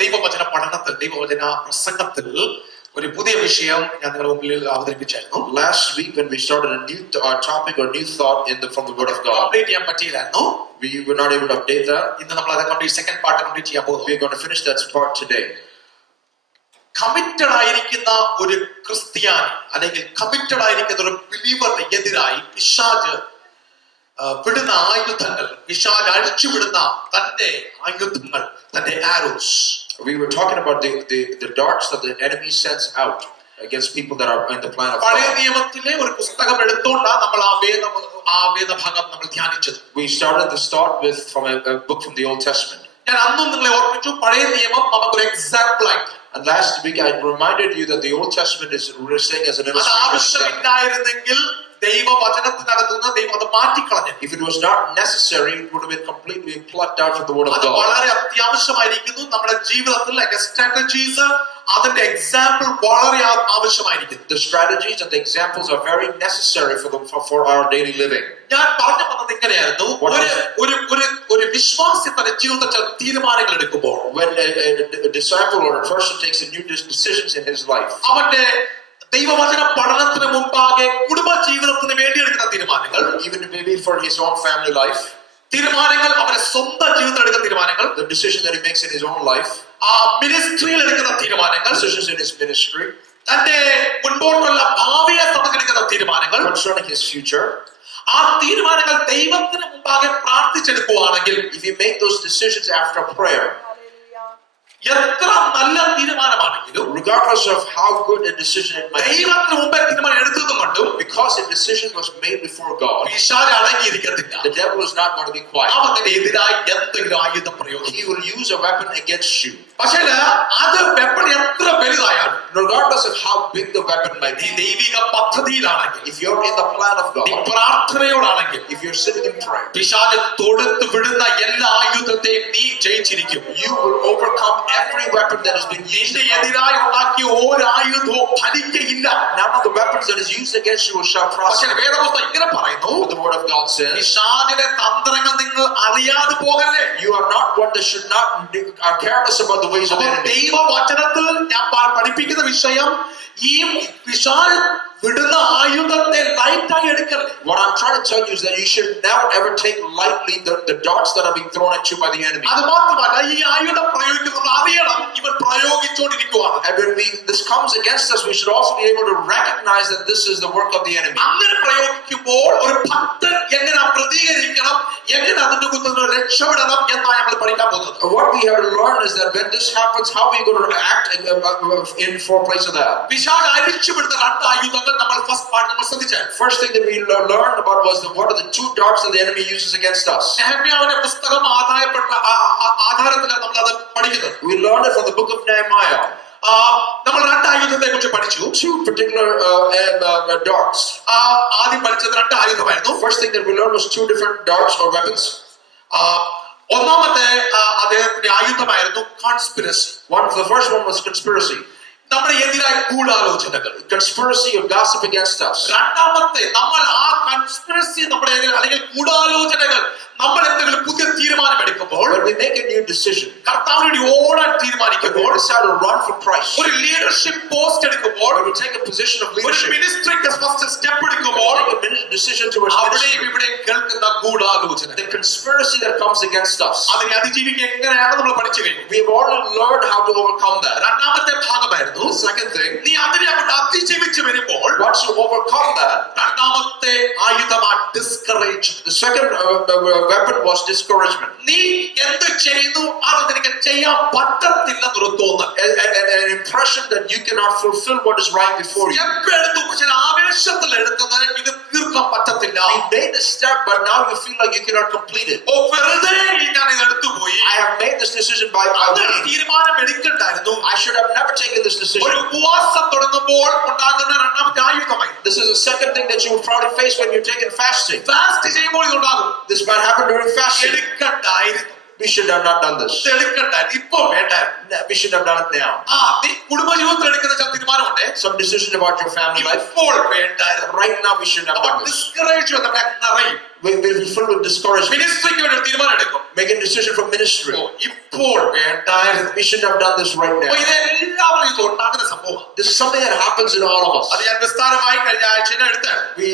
ദൈവവചന പഠനത്തിൽ, ദൈവവചന പ്രസംഗത്തിൽ ഒരു പുതിയ വിഷയം ഞാൻ നിങ്ങളുടെ മുമ്പിൽ അവതരിപ്പിച്ചായിരുന്നു. Last week when we started a new topic or new thought from the Word of God, update ചെയ്യാൻ പറ്റിയില്ലായിരുന്നു. we were not able to update that. ഇന്ന് നമ്മൾ അത് കംപ്ലീറ്റ് സെക്കൻഡ് പാർട്ട് കംപ്ലീറ്റ് ചെയ്യാൻ പോകുന്നു. We are going to finish that part today. Committed ആയിരിക്കുന്ന ഒരു ക്രിസ്ത്യാനി അല്ലെങ്കിൽ കമ്മിറ്റഡ് ആയിരിക്കുന്ന ഒരു ബിലീവറിന് എതിരായി പിശാച് വിടുന്ന ആയുധങ്ങൾ, പിശാച് അഴിച്ചുവിടുന്ന തന്റെ ആയുധങ്ങൾ, തന്റെ arrows. We were talking about the darts that the enemy sends out against people that are in the plan of God. പഴയ നിയമത്തിലെ ഒരു പുസ്തകം എടുത്തുകൊണ്ടാണ് നമ്മൾ ആ വേദഭാഗം നമ്മൾ ധ്യാനിച്ചത്. We started this thought from a book from the Old Testament. ഞാൻ അന്നും നിങ്ങളെ ഓർമ്മിച്ചു, പഴയ നിയമം നമുക്കൊരു എക്സാമ്പിൾ ആയിട്ട്. And last week I reminded you that the Old Testament is saying as an illustration. ആവശ്യമില്ലായിരുന്നെങ്കിൽ ദൈവവചനത്തിനകത്തുനിന്ന് ദൈവം അത് മാറ്റിക്കളഞ്ഞു. If it was not necessary, it would have been completely plucked out from the Word of God. അത് വളരെ അത്യാവശ്യമായിരിക്കുന്നു നമ്മുടെ ജീവിതത്തിൽ. Strategies, അതിന്റെ example വളരെ ആവശ്യമായിരിക്കുന്നു. The strategies and the examples are very necessary for our daily living. ഞാൻ പറഞ്ഞു വന്നത് ഇങ്ങനെയായിരുന്നു, ഒരു വിശ്വാസി തന്റെ ജീവിതത്തിൽ തീരുമാനങ്ങൾ എടുക്കുമ്പോൾ, when a disciple or a person takes a new decisions in his life, അവന്റെ ദൈവവചന പഠനത്തിന് മുമ്പാകെ കുടുംബ ജീവിതത്തിന് വേണ്ടി എടുക്കുന്ന തീരുമാനങ്ങൾ, even maybe for his own family life, തീരുമാനങ്ങൾ, അവന്റെ സ്വന്തം ജീവിതത്തിൽ എടുക്കുന്ന തീരുമാനങ്ങൾ, the decision that he makes in his own life, മിനിസ്ട്രിയിൽ എടുക്കുന്ന തീരുമാനങ്ങൾ, decisions in his ministry, തന്റെ മുൻപോട്ടുള്ള ഭാവിയെ സംബന്ധിക്കുന്ന തീരുമാനങ്ങൾ, concerning his future, ആ തീരുമാനങ്ങൾ ദൈവത്തിന് മുമ്പാകെ പ്രാർത്ഥിച്ചെടുക്കുകയാണെങ്കിൽ, if you make those decisions after prayer, എത്ര നല്ല തീരുമാനമാണെങ്കിലും, regardless of how good a decision it might be, ദൈവത്തിന് മുമ്പേ തീരുമാനം എടുത്തതുകൊണ്ടും, because the decision was made before God, പിശാച് അടങ്ങിയിരിക്കത്തില്ല. the devil is not going to be quiet. അവന്റെ എതിരായി എന്തെങ്കിലും ആയുധം പ്രയോഗിക്കും. He will use a weapon against you. പക്ഷേ അത് വെപ്പൺ എത്ര വലുതായാലും, regardless of how big the weapon might be, ദൈവിക പദ്ധതിയിലാണെങ്കിൽ, if you're in the plan of God, പ്രാർത്ഥനയോടാണെങ്കിൽ, if you're sitting in prayer, പിശാച് തൊടുത്തു വിടുന്ന എല്ലാ ആയുധത്തെയും നീ ജയിച്ചിരിക്കും. you will overcome every weapon that has been used. നിന്റെ എതിരായി ഉണ്ടാക്കിയ ഒരു ആയുധവും ഫലിക്കയില്ല. None of the weapons that is used against you shall prosper. പക്ഷേ വേദപുസ്തകം ഇങ്ങനെ പറയുന്നു, What the Word of God says, പിശാചിന്റെ തന്ത്രങ്ങൾ നിങ്ങൾ അറിയാതെ പോകല്ലേ. you are not one that should not are careless about the ways of the enemy. ദൈവവചനത്തിൽ ഞാൻ പഠിപ്പിക്കുന്ന വിഷയം, ഈ പിശാച് വിടുന്ന ആയുധത്തെ ലൈറ്റായി എടുക്കരുത്. What I'm trying to tell you is that you should never ever take lightly the darts that are being thrown at you by the enemy. അത് മാത്രമല്ല, ഈ ആയുധം പ്രയോഗിക്കുന്നത് അറിയണം, ഇവൻ പ്രയോഗിച്ചുകൊണ്ടിരിക്കുകയാണ്. And when this comes against us, we should also be able to recognize that this is the work of the enemy. അങ്ങനെ പ്രയോഗിക്കുമ്പോൾ ഒരു ഭക്തൻ എങ്ങനെ പ്രതികരിക്കണം, എങ്ങനെ അതിന്റെ കുറിച്ച് രക്ഷപ്പെടണം എന്നാണ് നമ്മൾ പഠിക്കാൻ പോകുന്നത്. What we have to learn is that when this happens, how we are going to act in place of that. പിശാച് അഴിച്ചുവിടുന്ന രണ്ട് ആയുധങ്ങൾ നമ്മൾ ഫസ്റ്റ് പാർട്ട് നമ്മൾ ശ്രദ്ധിച്ചാൽ, First thing that we learned about was what are the two darts that the enemy uses against us. നെഹമ്യാവിന്റെ പുസ്തകം ആധാരത്തിലാണ് നമ്മൾ അത് പഠിക്കുന്നത്. We learned it from the book of Nehemiah. നമ്മൾ രണ്ട് ആയുധത്തെ കുറിച്ച് പഠിച്ചു. Two particular darts. ആദ്യം പഠിച്ചത് രണ്ട് ആയുധമായിരുന്നു. First thing that we learned was two different darts or weapons. ഒന്നാമത്തെ അദ്ദേഹത്തിന്റെ ആയുധമായിരുന്നു conspiracy. The first one was conspiracy. നമ്മുടെ എതിരായ ഗൂഢാലോചനകൾ, conspiracy or gossip against us. രണ്ടാമത്തെ, നമ്മൾ ആ കൺസ്പിറസി നമ്മുടെ എതിരെ അല്ലെങ്കിൽ ഗൂഢാലോചനകൾ, നമ്മൾ എന്തെങ്കിലും പുതിയ തീരുമാനം എടുക്കുമ്പോൾ, when we make a new decision, കർത്താവിന് വേണ്ടി ഓടാൻ തീരുമാനിക്കുമ്പോൾ, we decide to run for Christ, ഒരു ലീഡർഷിപ്പ് പോസ്റ്റ് എടുക്കുമ്പോൾ, when we take a position of leadership, ഒരു മിനിസ്ട്രിക്ക് ഫസ്റ്റ് സ്റ്റെപ്പ് എടുക്കുമ്പോൾ, take a decision towards അവിടെയും ministry, ഇവിടെയും കേൾക്കുന്ന ഗൂഢാലോചന, the conspiracy that comes against us, അതിനെ അതിജീവിക്കുക എങ്ങനെയാണ് നമ്മൾ പഠിച്ചു കഴിഞ്ഞു. we have already learned how to overcome that. രണ്ടാമത്തെ ഭാഗമായിരുന്നു, The second thing, നീ അതിനെ അങ്ങോട്ട് അതിജീവിച്ച് വരുമ്പോൾ, once you overcome that, രണ്ടാമത്തെ ആയുധമാണ് discourage. the second weapon was discouragement. നീ എന്ത് ചെയ്യുന്നു അത് നിനക്ക് ചെയ്യാൻ പറ്റത്തില്ലെന്നൊരു തോന്നൽ, an impression that you cannot fulfill what is right before you. ചില ആവേശത്തിൽ എടുത്തത് ഇത് തീർക്കാൻ പറ്റത്തില്ല. You made the step, but now you feel like you cannot complete it. വെറുതെ ഞാൻ ഇത് എടുത്തുപോയി, I have made this decision by തീരുമാനം എടുക്കണ്ടായിരുന്നു. I should have never taken this decision. ഒരു ഉപവാസം തുടങ്ങുമ്പോൾ ഉണ്ടാകുന്ന രണ്ടാമത്തെ ആയുധമായി. This is the second thing that you will probably face when you're taking fasting. Fast ചെയ്യുമ്പോൾ ഇതുണ്ടാകും. This might happen during fasting. എടുക്കണ്ടായിരുന്നു. We should have not done this. എടുക്കണ്ടായിരുന്നു. ഇപ്പൊ വേണ്ടായിരുന്നു. We should have done it now. നീ കുടുംബജീവിതത്തിൽ എടുക്കുന്ന ചില തീരുമാനമുണ്ട്, Some decision about your family life. ഇപ്പോൾ വേണ്ടായിരുന്നു. Right now we should have done this. Discourage നമ്മുടെ നിറയും. will be filled with discouragement. മിനിസ്ട്രിക്ക് വേണ്ടി ഒരു തീരുമാനം എടുക്കും. Make a decision for ministry. ഇപ്പോൾ വേണ്ടായിരുന്നു. We shouldn't have done this right now. ഇതെല്ലാവരും ഇത് ഉണ്ടാകുന്ന സംഭവം. This is something that happens in all of us. അത് ഞാൻ വിസ്താരമായി കഴിഞ്ഞ ആഴ്ച എടുത്താൽ We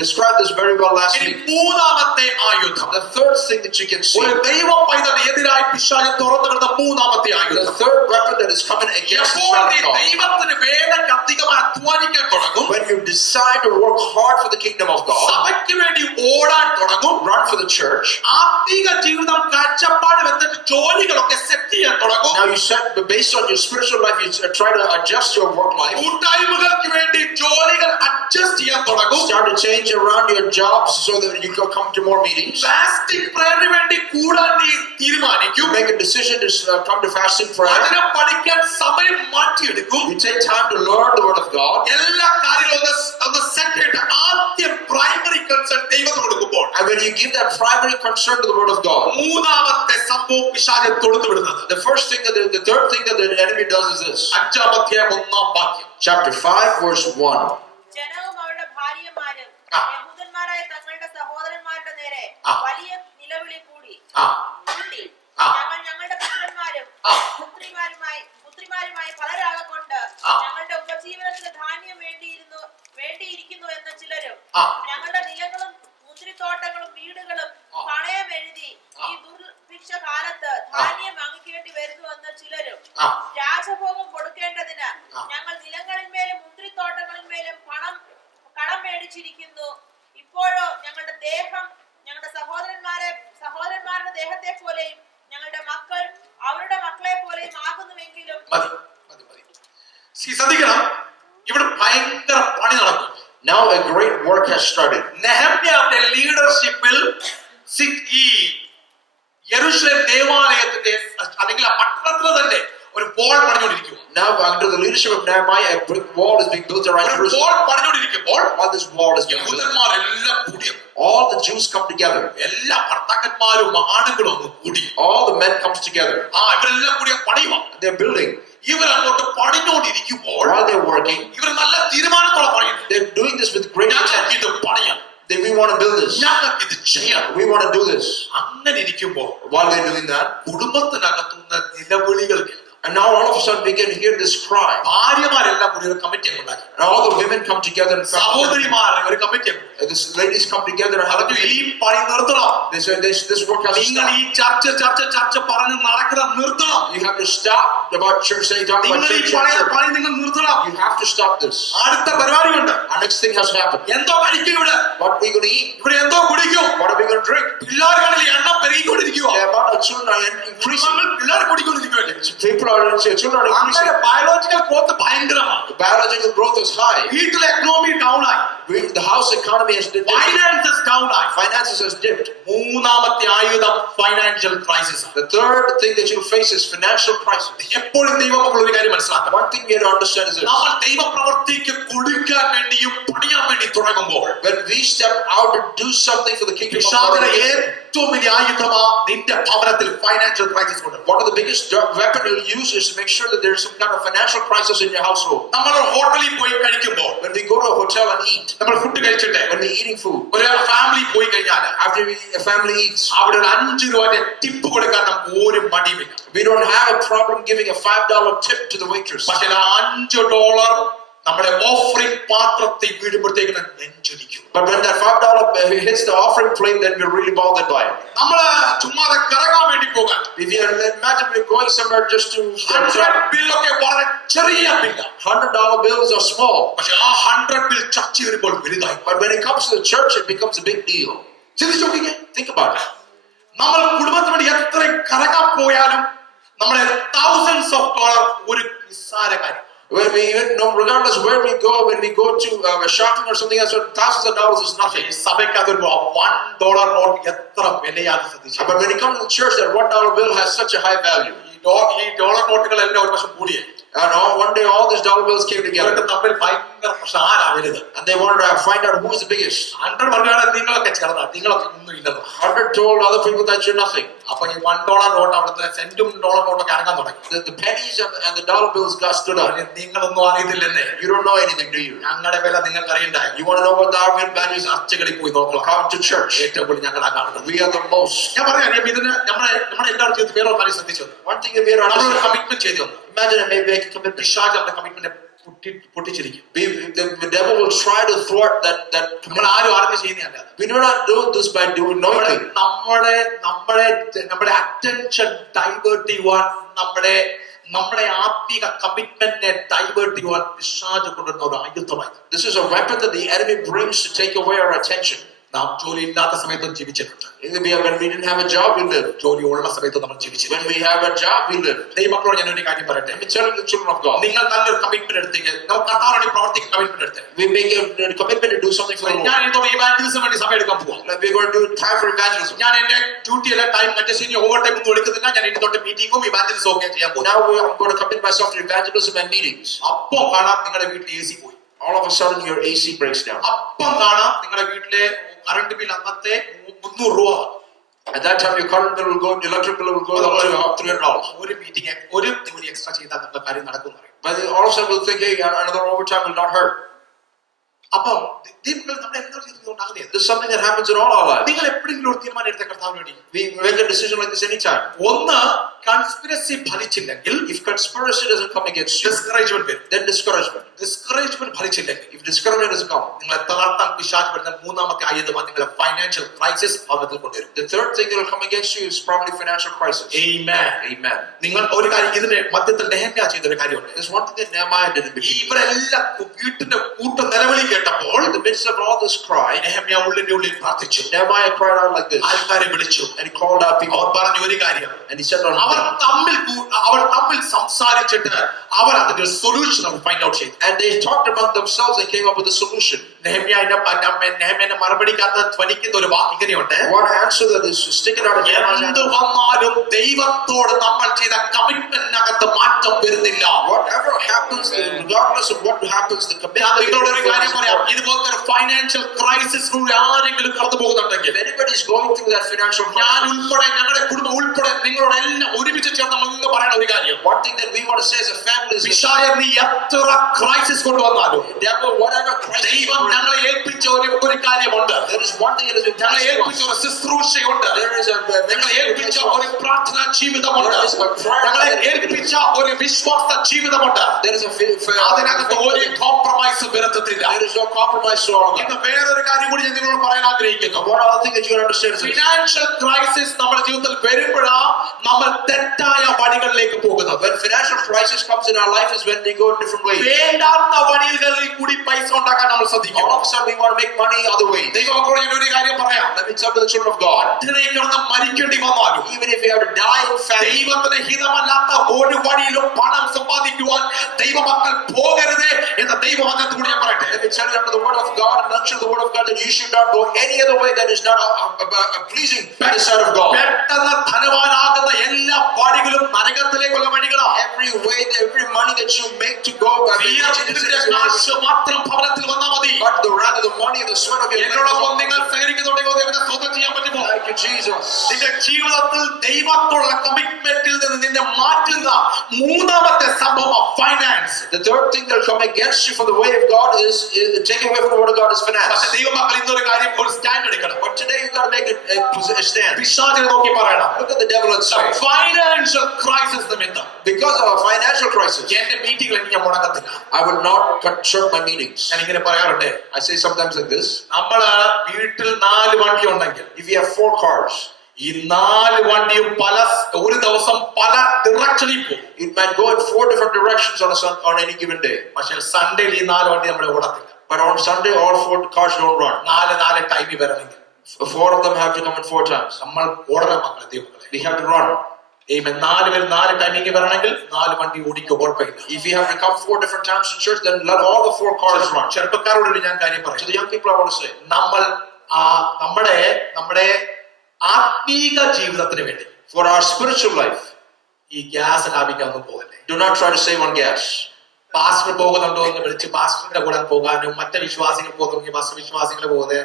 described this very well last ഇനി week. മൂന്നാമത്തെ ആയുധം, The third thing that you can see, ഒരു ദൈവ പൈതലിന് എതിരായി പിശാച് തുറന്നുവിടുന്ന മൂന്നാമത്തെ the ആയുധം, third weapon that is coming against the എപ്പോൾ child നീ of God. ദൈവത്തിന് വേലയ്ക്ക് അധികമായി അധ്വാനിക്കാൻ തുടങ്ങും, When you decide to work hard for the kingdom of God, സഭയ്ക്ക് വേണ്ടി ഓടാൻ തുടങ്ങും, run for the church. ആത്മീക ജീവിതം കാഴ്ചപ്പാട് വെച്ചിട്ട് ജോലികളൊക്കെ സെറ്റ് ചെയ്യാൻ തുടങ്ങും, Now you set, based on your spiritual life, you try to adjust your work life. കൂട്ടായ്മകൾക്ക് വേണ്ടി ജോലികൾ അഡ്ജസ്റ്റ് ചെയ്യാൻ തുടങ്ങും, Start to change around your jobs so that you can come to more meetings. Fasting പ്രയറിന് വേണ്ടി കൂടാൻ നീ തീരുമാനിക്കും, You make a decision to come to fasting prayer. വചനം പഠിക്കാൻ സമയം മാറ്റിയെടുക്കും, You take time to learn the word of God. എല്ലാ കാര്യങ്ങളും ഒന്ന് സെറ്റ് ചെയ്തിട്ട് ആദ്യം പ്രൈമറി കൺസേൺ ദൈവത്തിന് കൊടുക്കുമ്പോൾ And when you give that primary concern to the word of God, മൂന്നാമത്തെ സംഭവം പിശാച് തൊടുത്തു വിടുന്നത്. the first thing that the third thing that the enemy does is this. 5-ാം അധ്യായം 1-ാം വാക്യം. Chapter 5 verse 1. ജനവും അവരുടെ ഭാര്യമാരും ആ. യഹൂദന്മാരായ തങ്ങളുടെ സഹോദരന്മാരുടെ നേരെ ആ. വലിയ നിലവിളി കൂടി ആ, ആ. ഞങ്ങൾ ഞങ്ങളുടെ പുത്രന്മാരും ആ. പുത്രിമാരുമായി പലരാകൊണ്ട് ആ. ഞങ്ങളുടെ ഉപജീവനത്തിന് ധാന്യം വേണ്ടിയിരിക്കുന്നു എന്ന ചിലരും ആ. ഞങ്ങളുടെ നിലങ്ങളും മുന്തിരിത്തോട്ടങ്ങളും വീടുകളും ആ. പണയം എഴുതി ഈ ദുർഭിക്ഷ കാലത്ത് ധാന്യം വാങ്ങിക്കേണ്ടി വരുന്നു എന്ന ചിലരും ആ. രാജഭോഗം കൊടുക്കേണ്ടതിന് ആ. ഞങ്ങൾ നിലങ്ങളിന്മേലും മുന്തിരിത്തോട്ടങ്ങളിന്മേലും കടം മേടിച്ചിരിക്കുന്നു. ഇപ്പോഴോ ഞങ്ങളുടെ ദേഹം ഞങ്ങളുടെ സഹോദരന്മാരുടെ ദേഹത്തെ പോലെയും ഞങ്ങളുടെ മക്കൾ അവരുടെ മക്കളെ പോലെയും ആകുന്നുവെങ്കിലും മതി മതി മതി. ശ്രദ്ധിക്കണം, ഇവിടെ ഭയങ്കര പണി നടക്കും. Now a great work has started. നെഹമ്യാവിന്റെ ലീഡർഷിപ്പിൽ ഈ യെരൂശലേം ദേവാലയത്തിന്റെ അല്ലെങ്കിൽ ആ പട്ടണത്തിൽ തന്നെ ഒരു Paul പണിഞ്ഞുകൊണ്ടിരിക്കുക. Now under the leadership of Nehemiah, a brick wall is being built around ഒരു Jerusalem. പോൾ പണിഞ്ഞുകൊണ്ടിരിക്കുമ്പോൾ While this wall is being built, യഹൂദന്മാരെല്ലാം കൂടിയ all the Jews come together. എല്ലാ ഭർത്താക്കന്മാരും ആണുങ്ങളും ഒന്ന് കൂടി All the men comes together. ഇവരെല്ലാം കൂടിയ പണിയുക. They're building. ഇവരങ്ങോട്ട് പണിഞ്ഞുകൊണ്ടിരിക്കുമ്പോൾ While they're working, ഇവർ നല്ല തീരുമാനത്തോടെ പറയുന്നു, they're doing this with great ഞങ്ങൾക്ക് intent. ഇത് പണിയാം, That we want to build this. ഞങ്ങൾക്ക് ഇത് ചെയ്യണം. We want to do this. അങ്ങനെ ഇരിക്കുമ്പോൾ While they're doing that, കുടുംബത്തിനകത്തുനിന്ന് നിലവിളികൾ കേൾക്കാം. and now all of a sudden we can hear this cry. ഭാര്യമാരെല്ലാം കൂടി ഒരു കമ്മിറ്റി ഉണ്ടാക്കി, And all the women come together and സഹോദരിമാർ ഒരു committee. the ladies come together and have a ഈ meeting. പണി നിർത്തണം, They say this work has to നിങ്ങൾ stop. ഈ ചർച്ച പറഞ്ഞ് നടക്കുന്നത് നിർത്തണം, You have to stop about church saying talk about നിങ്ങൾ ഈ church. പണി നിങ്ങൾ നിർത്തണം. You have to stop this. അടുത്ത പരിപാടിയുണ്ട്. Our next thing has to happen. എന്തോ കഴിക്കും ഇവിടെ, What are we going to eat? ഇവിടെ എന്തോ കുടിക്കും. What are we going to drink? പിള്ളേർക്കാണെങ്കിൽ എണ്ണം പെരുകിക്കൊണ്ടിരിക്കുക. The amount of children are increasing. പിള്ളേർ കുടിക്കൊണ്ടിരിക്കുവല്ലേ. Children are increasing. അങ്ങനെ ബയോളജിക്കൽ ഗ്രോത്ത് ഭയങ്കരമാണ്. The biological growth is high. വീട്ടിലെ എക്കണോമി ഡൗൺ ആയി, The house economy has dipped. Finances down ആയി. Finances has dipped. മൂന്നാമത്തെ ആയുധം financial crisis. The third thing that you'll face is financial crisis. എപ്പോഴും ദൈവമക്കൾ ഒരു കാര്യം മനസ്സിലാക്കണം, One thing we have to understand is this. നമ്മൾ ദൈവപ്രവൃത്തിക്ക് കൊടുക്കാൻ വേണ്ടിയും പണിയാൻ വേണ്ടി തുടങ്ങുമ്പോൾ When we step out to do something for the kingdom of പിശാചിന്റെ God, ഏറ്റവും വലിയ ആയുധമാ നിന്റെ ഭവനത്തിൽ ഫൈനാൻഷ്യൽ ക്രൈസിസ് കൊണ്ട്. one of the biggest weapon you'll use is to make sure that there's some kind of financial crisis in your household. നമ്മൾ ഹോട്ടലിൽ പോയി കഴിക്കുമ്പോൾ, When we go to a hotel and eat, നമ്മൾ food കഴിച്ചിട്ട് when we're eating food, ഒരു family പോയി കഴിഞ്ഞാൽ after a family eats, അവിടെ ഒരു 5 രൂപയുടെ ടിപ്പ് കൊടുക്കാൻ നമുക്ക് ഒരു മടിയുമില്ല. we don't have a problem giving a $5 tip to the waitress. പക്ഷേ $5 നമ്മുടെ ഓഫറിംഗ് പാത്രത്തിൽ വീഴുമ്പോഴത്തേക്ക് നെഞ്ചൊലിക്കും. But when that $5 hits the offering plate, then we're really bothered by it. നമ്മള് ചുമ്മാതെ കറങ്ങാൻ വേണ്ടി പോകാൻ If you imagine we're going somewhere just to ബില്ലൊക്കെ വളരെ ചെറിയ ബില്ല, $100 bills are small, പക്ഷെ ആ 100 ബിൽ ചർച്ച ചെയ്യുമ്പോൾ വലുതായി. but when it comes to the church, it becomes a big deal. ചിന്തിച്ചു നോക്കിക്കേ, Think about it. നമ്മൾ കുടുംബത്തിന് വേണ്ടി എത്ര കറങ്ങാൻ പോയാലും നമ്മളെ thousands of dollars ഒരു നിസ്സാര കാര്യം. When we even, no, regardless where we go, when we go to shopping or something else, thousands of dollars is nothing. സഭയ്ക്കകത്ത് ഒരു $1 നോട്ട് എത്ര വിലയാണ് ശ്രദ്ധിച്ചു. But when it comes to the church, that $1 bill has such a high value. ഈ dollar നോട്ടുകളെല്ലാം ഒരു വശം കൂടിയേ, And one day all these dollar bills came together. ഇവർക്ക് തമ്മിൽ ഭയങ്കര ഭയങ്കര പ്രശ്നം, ആരാ വലുത്? And they wanted to find out who is the biggest. 100 പറഞ്ഞാൽ നിങ്ങളൊക്കെ ചേർന്നാ, നിങ്ങളൊക്കെ ഒന്നും ഇല്ലെന്ന്. 100 told other people that you're nothing. അപ്പൊ ഈ $1 നോട്ട് അവിടുത്തെ സെന്റും ഡോളർ നോട്ടൊക്കെ അനങ്ങാൻ തുടങ്ങി. The pennies and the dollar bills got stood up. നിങ്ങളൊന്നും അറിയത്തില്ലെന്നേ, You don't know anything, do you? ഞങ്ങളുടെ വില നിങ്ങൾക്ക് അറിയണ്ടായി. You want to know what the real values are? ചർച്ചകളിൽ പോയി നോക്കണം. Come to church. ഏറ്റവും കൂടുതൽ ഞങ്ങളാ കാണുന്നത്. We are the most. ഞാൻ പറയാം, ഇതിന് നമ്മുടെ എല്ലാവരും ചെയ്ത് വേറെ കാര്യം ശ്രദ്ധിച്ചു. One thing that we are നമ്മളൊരു understanding. കമ്മിറ്റ്മെന്റ് ചെയ്തു. Imagine that maybe I can commit this. പിശാച് നമ്മുടെ commitment പൊട്ടിച്ചിരിക്കും. The devil will try to thwart that നമ്മൾ commitment. ആരും അറിഞ്ഞ് ചെയ്യുന്നതല്ല. We do not do this by doing knowingly. നമ്മുടെ attention divert ചെയ്യുവാൻ, നമ്മുടെ ആത്മീക കമ്മിറ്റ്മെന്റിനെ ഡൈവേർട്ട് ചെയ്യുവാൻ പിശാച് കൊണ്ടുവരുന്ന ഒരു ആയുധമായി. This is a weapon that the enemy brings to take away our attention. നാം ജോലി ഇല്ലാത്ത സമയത്തും ജീവിച്ചിട്ടുണ്ട്. When we didn't have a job, we lived. ജോലി ഉള്ള സമയത്തും നമ്മൾ ജീവിച്ചിട്ടുണ്ട്. When we have a job, we live. ദൈവമക്കളോട് ഞാൻ ഒരു കാര്യം പറയട്ടെ. Let me tell the children of God. നിങ്ങൾ നല്ലൊരു കമ്മിറ്റ്മെന്റ് എടുത്തേക്ക്. നമുക്ക് കർത്താവിന് പ്രവർത്തിക്കാൻ കമ്മിറ്റ്മെന്റ് എടുത്തേ. We make a commitment to do something for the Lord. ഞാൻ ഇതോ ഇവാഞ്ചലിസം വേണ്ടി സമയം എടുക്കാൻ പോവാ. Like we're going to do time for evangelism. ഞാൻ എന്റെ ഡ്യൂട്ടി എല്ലാ ടൈം അഡ്ജസ്റ്റ് ചെയ്ത് ഓവർ ടൈം ഒന്നും എടുക്കുന്നില്ല. ഞാൻ ഇനി തൊട്ട് മീറ്റിംഗും ഇവാഞ്ചലിസം ഒക്കെ ചെയ്യാൻ പോകും. Now I'm going to commit myself to evangelism and meetings. അപ്പം കാണാം നിങ്ങളുടെ വീട്ടിൽ AC പോയി. All of a sudden your AC breaks down. അപ്പം കാണാം നിങ്ങളുടെ വീട്ടിലെ കറണ്ട് ബിൽ അന്നത്തെ $300. At that time your current bill will go, electric bill will go up to $300. ഒരു മീറ്റിംഗ് ഒരു എക്സ്ട്രാ ചെയ്താൽ നമ്മുടെ കാര്യം നടക്കും. But all of a sudden we'll think, hey, another overtime will not hurt. അപ്പം നമ്മൾ എന്താ ചെയ്തുകൊണ്ടാകുന്നത്? This is something that happens in all our lives. നിങ്ങൾ എപ്പോഴെങ്കിലും ഒരു തീരുമാനം എടുത്ത കർത്താവിന് വേണ്ടി We make a decision like this anytime. ഒന്ന് കൺസ്പിരസി ഫലിച്ചില്ലെങ്കിൽ, If conspiracy doesn't come against you, discouragement വരും. then discouragement. ഡിസ്കറേജ്മെന്റ് ഫലിച്ചില്ലെങ്കിൽ, If discouragement doesn't come, നിങ്ങളെ തളർത്താൻ പിശാച് വരുന്ന മൂന്നാമത്തെ ആയുധമാണ് നിങ്ങളെ ഫൈനാൻഷ്യൽ ക്രൈസിസ് ഭാഗത്തിൽ കൊണ്ടുവരും. the third thing that will come against you is probably financial crisis. Amen. Amen. നിങ്ങൾ ഒരു കാര്യം ഇതിന്റെ മധ്യത്തിൽ നെഹമ്യാ ചെയ്തൊരു കാര്യമുണ്ട്. There's one thing that Nehemiah did in the beginning. ഇവരെല്ലാം വീട്ടിന്റെ കൂട്ട നിലവിളി കേട്ടപ്പോൾ In the midst of all this cry, നെഹമ്യാ ഉള്ളിന്റെ ഉള്ളിൽ പ്രാർത്ഥിച്ചു. Nehemiah cried out like this. ആൾക്കാരെ വിളിച്ചു. And he called out people. അവർ പറഞ്ഞു ഒരു കാര്യം. And he said, അവർ തമ്മിൽ സംസാരിച്ചിട്ട് അവർ അതിന്റെ സൊല്യൂഷൻ അവർ ഫൈൻഡ് ഔട്ട് ചെയ്തു. and they talked among themselves and came up with a solution. നെഹമ്യാന്റെ മറുപടിക്കകത്ത് ധ്വനിക്കുന്ന ഒരു വാക്ക് ഇങ്ങനെയുണ്ട്. One answer that is sticking out of Nehemiah's എന്ത് answer. വന്നാലും ദൈവത്തോട് നമ്മൾ ചെയ്ത കമ്മിറ്റ്മെന്റിനകത്ത് മാറ്റം വരുന്നില്ല. Whatever happens, regardless of what happens, the ഞാൻ നിങ്ങളോട് ഒരു കാര്യം പറയാം. commitment. ഇതുപോലത്തെ ഒരു ഫൈനാൻഷ്യൽ ക്രൈസിസിലൂടെ ആരെങ്കിലും കടന്നു പോകുന്നുണ്ടെങ്കിൽ, If anybody is going through that financial ഞാൻ crisis, ഉൾപ്പെടെ ഞങ്ങളുടെ കുടുംബം ഉൾപ്പെടെ നിങ്ങളോട് എല്ലാം ഒരുമിച്ച് ചേർന്ന് നമ്മൾ ഇന്ന് പറയുന്ന ഒരു കാര്യം, one thing that we want to say as a family is, പിശാച് നീ എത്ര ക്രൈസിസ് കൊണ്ടുവന്നാലും devil, whatever crisis, ദൈവം ഞങ്ങളെ ഏൽപ്പിച്ച ഒരു കാര്യമുണ്ട്. there is one thing that is ഞങ്ങളെ important to ഏൽപ്പിച്ച us. ഒരു ശുശ്രൂഷയുണ്ട്. There is ഞങ്ങളെ ഏൽപ്പിച്ച ഒരു പ്രാർത്ഥനാ ജീവിതമുണ്ട്. There is a prayer. ഞങ്ങളെ ഏൽപ്പിച്ച ഒരു വിശ്വാസ ജീവിതമുണ്ട്. There is അതിനകത്ത് ഒരു compromise വരുത്തത്തില്ല. there is no compromise to all of that. ഇന്ന് വേറൊരു കാര്യം കൂടി ഞാൻ നിങ്ങളോട് പറയാൻ ആഗ്രഹിക്കുന്നു. One other thing that you understand is this. Financial crisis നമ്മുടെ ജീവിതത്തിൽ വരുമ്പോഴാ നമ്മൾ തെറ്റായ വഴികളിലേക്ക് പോകുന്നത്. When financial crisis comes in our life is when we go in different ways. വേണ്ടാത്ത വഴികളിൽ കൂടി പൈസ ഉണ്ടാക്കാൻ നമ്മൾ ശ്രദ്ധിക്കും. All of a sudden we want to make money other ways. ദൈവമക്കളോട് ഞാൻ ഒരു കാര്യം പറയാം. Let me tell to the children of God. കിടന്ന് മരിക്കേണ്ടി വന്നാലും, Even if you have to die in famine, ദൈവത്തിന് ഹിതമല്ലാത്ത ഒരു വഴിയിലും പണം സമ്പാദിക്കുവാൻ ദൈവമക്കൾ പോകരുത് എന്ന ദൈവവചനത്തിൽ കൂടി ഞാൻ പറയട്ടെ. let me tell you under the word of God and under the word of God that you should not go any other way that is not pleasing in the sight of God. പെട്ടെന്ന് ധനവാനാകുന്ന എല്ലാ വഴികളും നരകത്തിലേക്കുള്ള വഴികളാണ്. Every way, every money that you make to go, കാശ് മാത്രം ഭവനത്തിൽ വന്നാൽ മതി. but rather the money and the sweat of your എന്നോടൊപ്പം നിങ്ങൾ സഹകരിക്കുന്നുണ്ടെങ്കിൽ ദൈവത്തെ സ്തോത്രം ചെയ്യാൻ പറ്റുമോ? Thank you, Jesus. നിന്റെ ജീവിതത്തിൽ ദൈവത്തോടുള്ള കമ്മിറ്റ്മെന്റിൽ നിന്ന് നിന്നെ മാറ്റുന്ന മൂന്നാമത്തെ സംഭവം finance. The third thing that will come against you from the way of God is taking away from the word of God is പക്ഷെ finance. ദൈവമക്കൾ ഇന്നൊരു കാര്യം ഒരു സ്റ്റാൻഡ് എടുക്കണം. But today you got to make a stand. പിശാചിനെ നോക്കി പറയണം, Look at the devil and say, financial crisis നിമിത്തം because of a financial crisis, എന്റെ മീറ്റിംഗിൽ എനിക്ക് മുടക്കത്തില്ല. I will not cut short my meetings. ഞാൻ ഇങ്ങനെ പറയാറുണ്ട്, I say sometimes like this. നമ്മള് വീട്ടിൽ 4 വണ്ടി ഉണ്ടെങ്കിൽ If you have 4 cars, ഈ 4 വണ്ടിയും ഒരു ദിവസം പല ഡിറക്ഷനിൽ പോകും. it might go in 4 different directions on any given day. പക്ഷെ സൺഡേയിൽ ഈ 4 വണ്ടി നമ്മുടെ ഓടത്തില്ല. But on Sunday, all 4 cars don't run. 4 ടൈമിൽ വരണമെങ്കിൽ 4 of them have to come in 4 times. നമ്മൾ ഓടണം മക്കളെ, ദൈവമക്കളെ. We have to run. 4 timing വരണമെങ്കിൽ 4 വണ്ടി ഓടിക്കുക, കുഴപ്പമില്ല. If you have to come 4 different times to church, then let all the 4 cars run. ചെറുപ്പക്കാരോട് ഞാൻ കാര്യം To പറയാം. the young people, I want to say, നമ്മൾ നമ്മുടെ ആത്മീക ജീവിതത്തിന് വേണ്ടി, for our spiritual life, ഈ ഗ്യാസ് ലാഭിക്കാൻ ഒന്നും പോകല്ലേ. do not try to save on gas. Pastor പോകുന്നുണ്ടോ എന്ന് വിളിച്ച് പാസ്റ്ററിന്റെ കൂടെ പോകാനും മറ്റു വിശ്വാസികൾ പോകുന്നെങ്കിൽ മറ്റു വിശ്വാസികൾ പോകുന്നത്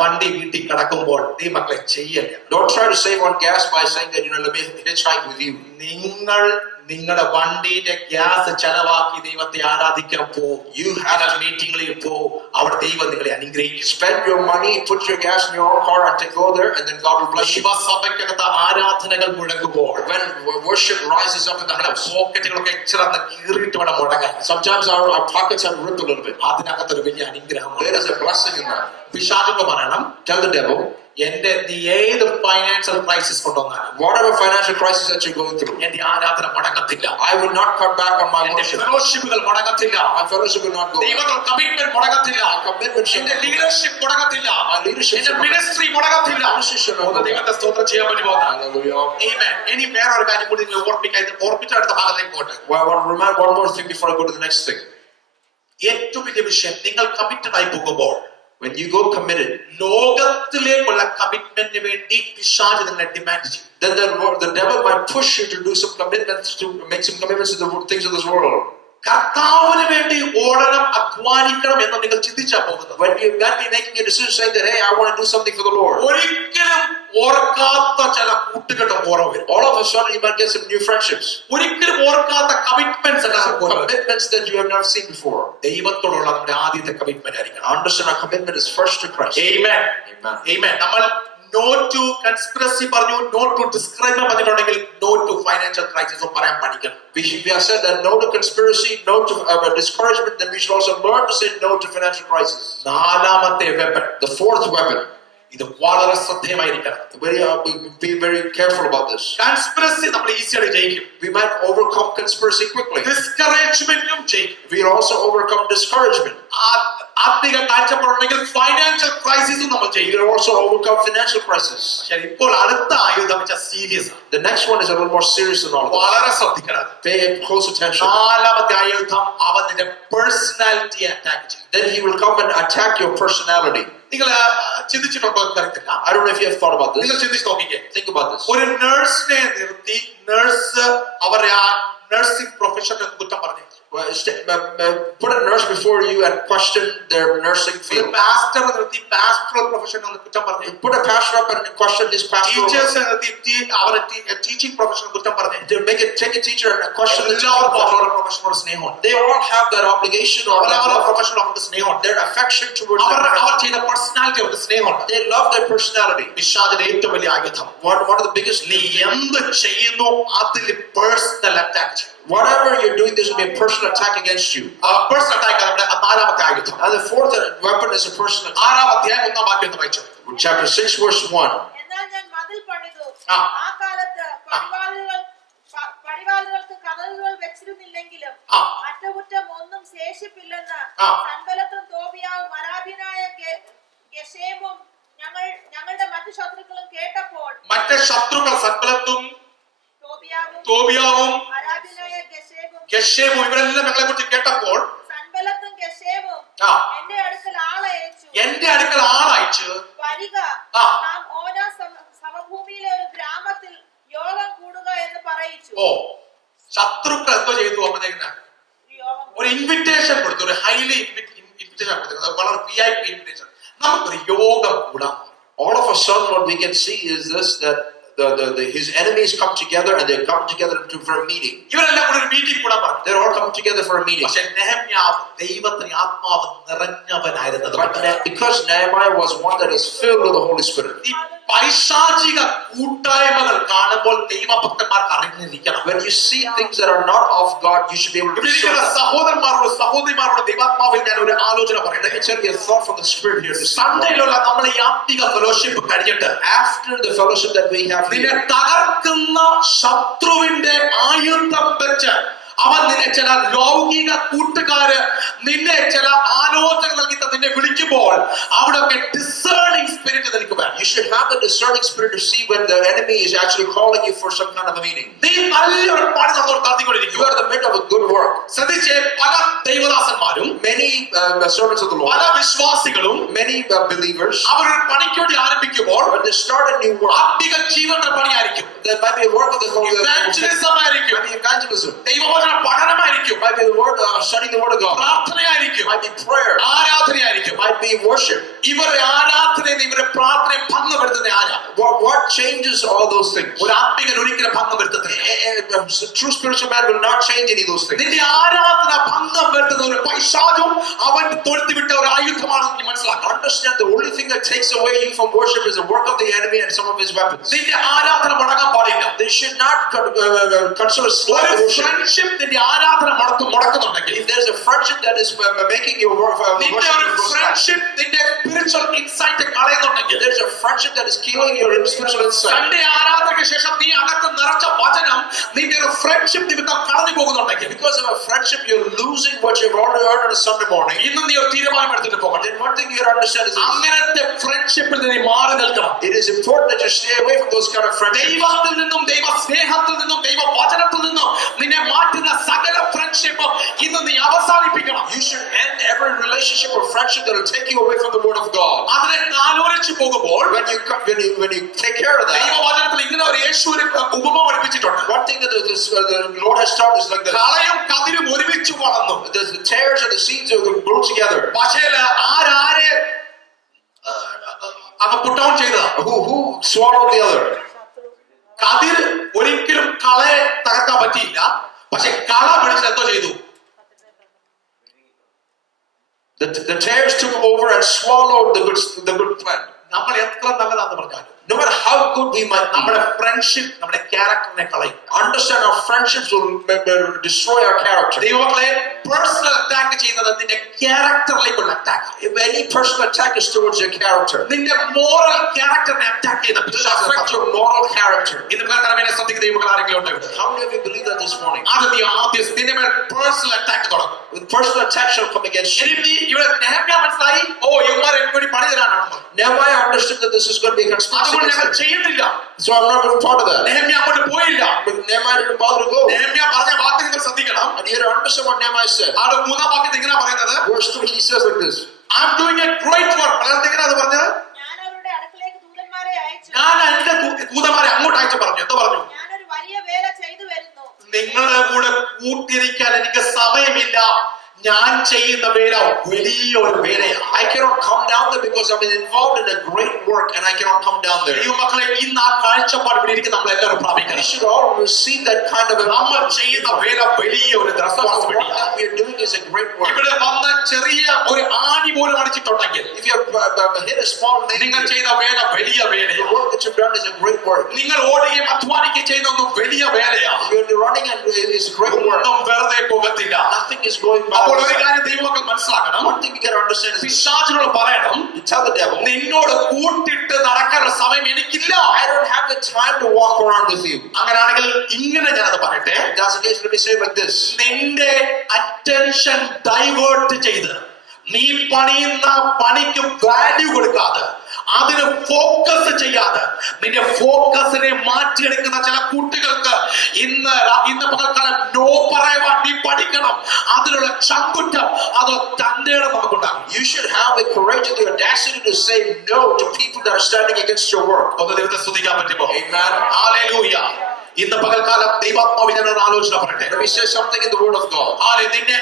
വണ്ടി വീട്ടിൽ കിടക്കുമ്പോൾ ഈ മക്കളെ ചെയ്യല്ല. Don't try to save on gas by saying that, let me hitchhike with you. നിങ്ങൾ നിങ്ങളുടെ വണ്ടിയുടെ ഗ്യാസ് ചെലവാക്കി ദൈവത്തെ ആരാധിക്കാൻ പോകും. You have to മീറ്റിംഗുകളിൽ പോകും. അവിടെ ദൈവം നിങ്ങളെ അനുഗ്രഹിക്കും. spend your money, put your gas in your own car and go there, and then God will bless you. ദൈവസഭയ്ക്കകത്ത് ആരാധനകൾ മുഴങ്ങുമ്പോൾ When worship rises up in the house, പോക്കറ്റുകളൊക്കെ എച്ചിറന്ന് കീറിയിട്ട് വേണം മുടങ്ങാൻ. sometimes our pockets have ripped a little bit. അതിനകത്തൊരു വലിയ അനുഗ്രഹമാണ്. There is a blessing in that. പിശാചിനോട് പറയണം, Tell the devil, എന്റെ നീ ഏത് ഫൈനാൻഷ്യൽ ക്രൈസിസ് കൊണ്ടുവന്നാലും whatever financial crisis that you're going through, എന്റെ ആരാധന മുടങ്ങത്തില്ല. I will not cut back on my എന്റെ worship. ഫെലോഷിപ്പുകൾ മുടങ്ങത്തില്ല. My fellowship will not go. ദൈവത്തിൽ കമ്മിറ്റ്മെന്റ് മുടങ്ങത്തില്ല. Commitment should എന്റെ not go. ലീഡർഷിപ്പ് മുടങ്ങത്തില്ല. My leadership എന്റെ should not go. മിനിസ്ട്രി മുടങ്ങത്തില്ല. Ministry should not ഒന്ന് go. ദൈവത്തെ സ്തോത്രം ചെയ്യാൻ പറ്റുമോ? Hallelujah. Amen. ഇനി വേറൊരു കാര്യം കൂടി നിങ്ങൾ ഓർപ്പിച്ച അടുത്ത ഭാഗത്തേക്ക് പോട്ടെ. Well, I want to remind one more thing before I go to the next thing. ഏറ്റവും വലിയ വിഷയം, നിങ്ങൾ കമ്മിറ്റഡ് ആയി പോകുമ്പോൾ When you go committed, ലോകത്തിലേക്കുള്ള കമ്മിറ്റ്മെന്റിന് വേണ്ടി പിശാച് നിങ്ങളെ ഡിമാൻഡ് ചെയ്യും. then the devil might push you to do some commitments, to make some commitments to the things of this world. കർത്താവിന് വേണ്ടി ഓടണം, അധ്വാനിക്കണം എന്ന് നിങ്ങൾ ചിന്തിച്ചാ പോകുന്നത്. When you might be making a decision saying that, hey, I want to do something for the Lord, ഒരിക്കലും ഓർക്കാത്ത ചില കൂട്ടുകെട്ട് ഓർമ്മ വരും. all of a sudden you might get some new friendships, ഒരിക്കലും ഓർക്കാത്ത commitments commitments that you have never seen before. ദൈവത്തോടുള്ള നമ്മുടെ ആദ്യത്തെ commitment ആയിരിക്കണം. Understand our commitment is first to Christ. Amen. Amen. Amen. നമ്മൾ നോ ടു കൺസ്പിറസി പറഞ്ഞു, no to describe പറഞ്ഞിട്ടുണ്ടെങ്കിൽ no to financial ക്രൈസിസും പറയാൻ പഠിക്കണം. We have said that no to conspiracy, no to discouragement. Then we should also learn to say no to financial crisis. നാലാമത്തെ weapon, The fourth weapon. ഇത് വളരെ ശ്രദ്ധേയമായിരിക്കണം. Be very careful about this. Conspiracy നമ്മൾ ഈസിയായി ജയിക്കും. We might overcome conspiracy quickly. ഡിസ്കറേജ്മെന്റും ജയിക്കും. We'll also overcome discouragement. ആത്മിക കാഴ്ചപ്പാടുണ്ടെങ്കിൽ financial ക്രൈസിസും നമ്മൾ ചെയ്യും. We'll also overcome financial crisis. ശരി, ഇപ്പോൾ അടുത്ത ആയുധം സീരിയസ് ആണ്. The next one is a little more serious than all of വളരെ ശ്രദ്ധിക്കണം. this. Pay close attention. നാലാമത്തെ ആയുധം, അവൻ നിന്റെ പേഴ്സണാലിറ്റിയെ അറ്റാക്ക് ചെയ്യും. Then he will come and attack your personality. നിങ്ങൾ ചിന്തിച്ചിട്ടുണ്ടോ എന്ന് അറിയത്തില്ല. I don't know if you have thought about നിങ്ങൾ this. ചിന്തിച്ച് നോക്കിക്കേ. Think about this. ഒരു നഴ്സിനെ നിർത്തി നഴ്സ് അവരെ ആ നഴ്സിംഗ് പ്രൊഫഷനെ കുറ്റം പറഞ്ഞു. Put a nurse before you and question their nursing ഒരു field. പാസ്റ്ററെ നിർത്തി പാസ്റ്ററൽ പ്രൊഫഷനെ കുറ്റം പറഞ്ഞു. Put a pastor up and question his pastoral. ടീച്ചേഴ്സിനെ നിർത്തി അവരെ ടീച്ചിങ് പ്രൊഫഷനെ കുറ്റം പറഞ്ഞു. Take a teacher and question the teaching എല്ലാവർക്കും profession. അവരുടെ പ്രൊഫഷനോട് സ്നേഹമുണ്ട്. They all have that obligation or അവരവരുടെ പ്രൊഫഷനോട് അവർക്ക് സ്നേഹമുണ്ട്. their affection towards അവർ their ചെയ്ത പേഴ്സണാലിറ്റി അവർക്ക് സ്നേഹമുണ്ട്. They love their personality. പിശാചിന്റെ ഏറ്റവും വലിയ ആയുധം, One of the biggest നീ എന്ത് ചെയ്യുന്നു അതിൽ പേഴ്സണൽ അറ്റാക്ക് ചെയ്യും. whatever you're doing, there's going to be a personal attack against you. Personal attack നമ്മുടെ നാലാമത്തെ ആയുധം. And the fourth weapon is a personal attack. 6-ാം അധ്യായം 1-ാം വാക്യം എന്ന് വായിച്ചു. Chapter 6 verse 1. എന്നാൽ ഞാൻ മതിൽ പണിതു. ആ. ആ കാലത്ത് പടിവാളുകൾക്ക് കതകുകൾ വെച്ചിരുന്നില്ലെങ്കിലും ആ. അറ്റകുറ്റം ഒന്നും ശേഷിപ്പില്ലെന്ന് ആ. സൻബല്ലത്തും തോബിയാവും അരാബിയനായ ഗെശേമും ഞങ്ങളുടെ മറ്റു ശത്രുക്കളും കേട്ടപ്പോൾ മറ്റേ ശത്രുക്കൾ സൻബല്ലത്തും തോബിയാവും തോബിയാവും അരാബിയനായ ഗെശേമും ഇവരെല്ലാം ഞങ്ങളെ കുറിച്ച് കേട്ടപ്പോൾ സൻബല്ലത്തും ഗെശേമും ആ. എന്റെ അടുക്കൽ ആളയച്ചു. എന്റെ അടുക്കൽ ആളയച്ച് വരിക, ആ. നാം ഓനാ സമഭൂമിയിലെ ഒരു ഗ്രാമത്തിൽ യോഗം കൂടുക എന്ന് പറയിച്ചു. ഓ, ശത്രുക്കൾ എന്തോ ചെയ്തു അപ്പോഴത്തേക്കിന് യോഗം ഒരു ഇൻവിറ്റേഷൻ കൊടുത്തു, ഒരു ഹൈലി ഇൻവിറ്റേഷൻ കൊടുത്തു, വളരെ VIP ഇൻവിറ്റേഷൻ. നമുക്കൊരു യോഗം കൂടാം. All of a sudden what we can see is this, that his enemies come together and they come together for a meeting. ഇവരെല്ലാം കൂടി ഒരു മീറ്റിംഗ് കൂടാൻ പറഞ്ഞു. They're all come together for a meeting. പക്ഷെ നെഹമ്യാവ് ദൈവത്തിന് ആത്മാവ് നിറഞ്ഞവനായിരുന്നത് But because Nehemiah was one that is filled with the Holy Spirit. ഈ പൈശാചിക കൂട്ടായ്മകൾ കാണുമ്പോൾ ദൈവഭക്തന്മാർക്ക് അറിഞ്ഞിരിക്കണം. When you see things that are not of God, you should be able to discern ഇവിടെയിരിക്കുന്ന that. സഹോദരന്മാരോട് സഹോദരിമാരോട് ദൈവാത്മാവിൽ ഞാൻ ഒരു ആലോചന Let പറയട്ടെ. me tell you a thought from the Spirit here. സൺഡേയിലുള്ള നമ്മൾ ഈ ആത്മിക ഫെലോഷിപ്പ് കഴിഞ്ഞിട്ട് After the fellowship that we have നിന്നെ here, തകർക്കുന്ന ശത്രുവിന്റെ ആയുധം വെച്ച് അവൻ നിന്നെ ചില ലൗകിക കൂട്ടുകാര് നിന്നെ ചില ആലോചന നൽകി നിന്നെ വിളിക്കുമ്പോൾ അവിടെ ഡിസേർണിംഗ് സ്പിരിറ്റ് നിനക്ക് വേണം. you should have the discerning spirit to see when the enemy is actually calling you for some kind of a meeting. നീ നല്ലൊരു പണി You നടത്തിക്കൊണ്ടിരിക്കുക. are in the midst of a good work. ശ്രദ്ധിച്ചേ, പല ദൈവദാസന്മാരും Many servants of the പല Lord, വിശ്വാസികളും many believers, അവരൊരു പണിക്ക് വേണ്ടി ആരംഭിക്കുമ്പോൾ when they start a new work, ആത്മിക ജീവന്റെ പണിയായിരിക്കും, there might be a work of the Holy Spirit, evangelism ആയിരിക്കും, might be evangelism, ദൈവവചന പഠനമായിരിക്കും, might be the word studying the word of God. പ്രാർത്ഥനയായിരിക്കും, Might be prayer. ആരാധനയായിരിക്കും. Might be worship. ഇവരുടെ ആരാധനയും ഇവരുടെ പ്രാർത്ഥനയും ഭംഗപ്പെടുത്തുന്ന ആരാ? What changes all those things? ഒരു ആത്മികൻ ഒരിക്കലും ഭംഗപ്പെടുത്തത്തില്ല. A true spiritual man will not change any of those things. നിന്റെ ആരാധന ഭംഗം വരുത്തുന്ന ഒരു പൈശാചും അവൻ തൊടുത്തുവിട്ട ഒരു ആയുധമാണെന്ന് നീ മനസ്സിലാക്കണം. Understand the only thing that takes away you from worship is the work of the enemy and some of his weapons. നിന്റെ ആരാധന മുടങ്ങാൻ പാടില്ല. They should not consider slack ഒരു worship. ഫ്രണ്ട്ഷിപ്പ് നിന്റെ ആരാധന മുടക്കുന്നുണ്ടെങ്കിൽ, If there's a friendship that is making your worship നിന്റെ ഒരു go slack, friendship നിന്റെ spiritual insight കളയുന്നുണ്ടെങ്കിൽ, there's a friendship that is killing your spiritual insight. തന്റെ ആരാധനയ്ക്ക് ശേഷം നീ അകത്ത് നിറച്ച വചനം നിന്റെ ഒരു ഫ്രണ്ട്ഷിപ്പ് നിമിത്തം കളഞ്ഞു പോകുന്നുണ്ടെങ്കിൽ, Because of a friendship, you're losing what you've already earned on a Sunday morning. ഇന്ന് നീ ഒരു തീരുമാനം എടുത്തിട്ട് പോകണം. Then one thing you gotta understand is this. അങ്ങനത്തെ ഫ്രണ്ട്ഷിപ്പിൽ നീ മാറി നിൽക്കണം. It is important that you stay away from those kind of friendships. ദൈവത്തിൽ നിന്നും ദൈവ സ്നേഹത്തിൽ നിന്നും ദൈവ വചനത്തിൽ നിന്നും നിന്നെ മാറ്റുന്ന സകല ഫ്രണ്ട്ഷിപ്പും ഇന്ന് നീ അവസാനിപ്പിക്കണം. You should end every relationship or friendship that will take you away from the word of God. അതിനെ ആലോചിച്ചു പോകുമ്പോൾ When you take care of that, ദൈവവചനത്തിൽ ഇങ്ങനെ ഒരു യേശു ഒരു ഉപമ പഠിപ്പിച്ചിട്ടുണ്ട്. one thing that the Lord has taught is like this. കളയും കതിരും ഒരുമിച്ച് വളർന്നു. The tares and the seeds will grow together. പക്ഷേ ആരാരെ അങ്ങ് പുട്ട് ഔട്ട് ചെയ്തതാ? Who swallowed the other? കതിർ ഒരിക്കലും കളയെ തകർക്കാൻ പറ്റിയില്ല. പക്ഷെ കള പിടിച്ച് എന്തോ ചെയ്തു? The tares took over and swallowed the good plant. നമ്മൾ എത്ര നല്ലതാന്ന് പറഞ്ഞാലും, No matter how good we might be, നമ്മുടെ ഫ്രണ്ട്ഷിപ്പ് നമ്മുടെ ക്യാരക്ടറിനെ കളയും. understand our friendships will destroy our character. ദൈവമക്കളെ, പേഴ്സണൽ അറ്റാക്ക് ചെയ്യുന്നത് നിന്റെ ക്യാരക്ടറിലേക്കുള്ള attack. If any personal attack is towards your character, നിന്റെ മോറൽ ക്യാരക്ടറിനെ അറ്റാക്ക് ചെയ്യുന്ന it will affect your moral character. ഇത് പ്രകാരം ശ്രദ്ധിക്കുന്ന ദൈവമക്കൾ ആരെങ്കിലും ഉണ്ട് ഇവിടെ? How many of you believe that this morning? അത് നീ ആദ്യം നിന്റെ മേൽ പേഴ്സണൽ അറ്റാക്ക് തുടങ്ങും. With personal attack shall come against you. ഇനി ഇവിടെ നെഹമ്യാ മനസ്സിലായി, ഓ ഇവന്മാർ എനിക്ക് വേണ്ടി പണി തരാനാണെന്ന്. Nehemiah understood that this is going to be a conspiracy അതുകൊണ്ട് against ഞങ്ങൾ them. ചെയ്യുന്നില്ല. So I'm not going to be part of that. നെഹമ്യാ അങ്ങോട്ട് പോയില്ല. But Nehemiah didn't bother to go. നെഹമ്യാ പറഞ്ഞ വാക്ക് നിങ്ങൾ ശ്രദ്ധിക്കണം. And you have to understand what Nehemiah said. അവിടെ മൂന്നാം വാക്യത്തിൽ ഇങ്ങനെ പറയുന്നത്, Verse 3, he says like this. I'm doing a great work. മലയാളത്തിൽ ഇങ്ങനെ അത് പറഞ്ഞത്, ഞാൻ അവരുടെ അടുക്കലേക്ക് ദൂതന്മാരെ അയച്ചു. ഞാൻ എന്റെ ദൂതന്മാരെ അങ്ങോട്ട് അയച്ചു പറഞ്ഞു. എന്താ പറഞ്ഞു? ഞാനൊരു വലിയ വേല ചെയ്തു വരുന്നു. നിങ്ങളുടെ കൂടെ കൂട്ടിരിക്കാൻ എനിക്ക് സമയമില്ല. ഞാൻ ചെയ്യുന്ന വേല വലിയൊരു വേലയാണ്. I cannot come down there because I'm involved in a great work and I cannot come down there. ദൈവമക്കളെ, ഇന്ന് ആ കാഴ്ചപ്പാട് ഇവിടെ ഇരിക്കുന്ന നമ്മൾ എല്ലാവരും We പ്രാപിക്കണം. should all receive that kind of നമ്മൾ ചെയ്യുന്ന വേല വലിയൊരു responsibility. what we are doing is a great work. ഇവിടെ വന്ന ചെറിയ ഒരു ആണി പോലും അടിച്ചിട്ടുണ്ടെങ്കിൽ If you have hit a small nail, നിങ്ങൾ ചെയ്ത വേല വലിയ the വേലയാണ്. work that you've done is a great work. നിങ്ങൾ ഓടുകയും അധ്വാനിക്കുകയും ചെയ്യുന്ന ഒന്നും വലിയ വേലയാണ്. You're running and it is great work. ഒന്നും വെറുതെ പോകത്തില്ല. Nothing is going by. അപ്പോൾ ഒരു കാര്യം ദൈവമക്കൾ മനസ്സിലാക്കണം. One thing you got to understand is പിശാചിനോട് പറയണം, you tell the devil, നിന്നോട് കൂട്ടിട്ട് നടക്കാനുള്ള സമയം എനിക്കില്ല. I don't have the time to walk around with you. അങ്ങനെയാണെങ്കിൽ ഇങ്ങനെ ഞാനത് പറയട്ടെ, If that's the case, let me say it like this. നിന്റെ അറ്റൻഷൻ ഡൈവേർട്ട് ചെയ്ത് നീ പണിയുന്ന പണിക്ക് വാല്യൂ കൊടുക്കാതെ അതിന് ഫോക്കസ് ചെയ്യാതെ നിന്റെ ഫോക്കസിനെ മാറ്റിയെടുക്കുന്ന ചില കുട്ടികൾക്ക് ഇന്ന് പകൽക്കാലം നോ പറയുവാൻ നീ പഠിക്കണം. അതിനുള്ള ചങ്കുറ്റം അത് തന്റെ നമുക്കുണ്ടാകും. You should have the courage and the audacity to say no to people that are standing against your work. ഒന്ന് ദൈവത്തെ സ്തുതിക്കാൻ പറ്റുമോ? Amen. ഹല്ലേലൂയ. ഇന്ന് പകൽക്കാലം ദൈവാത്മാവ് ഞാനൊരു ആലോചന പറയട്ടെ. Let me say something in the word of God. നിന്നെ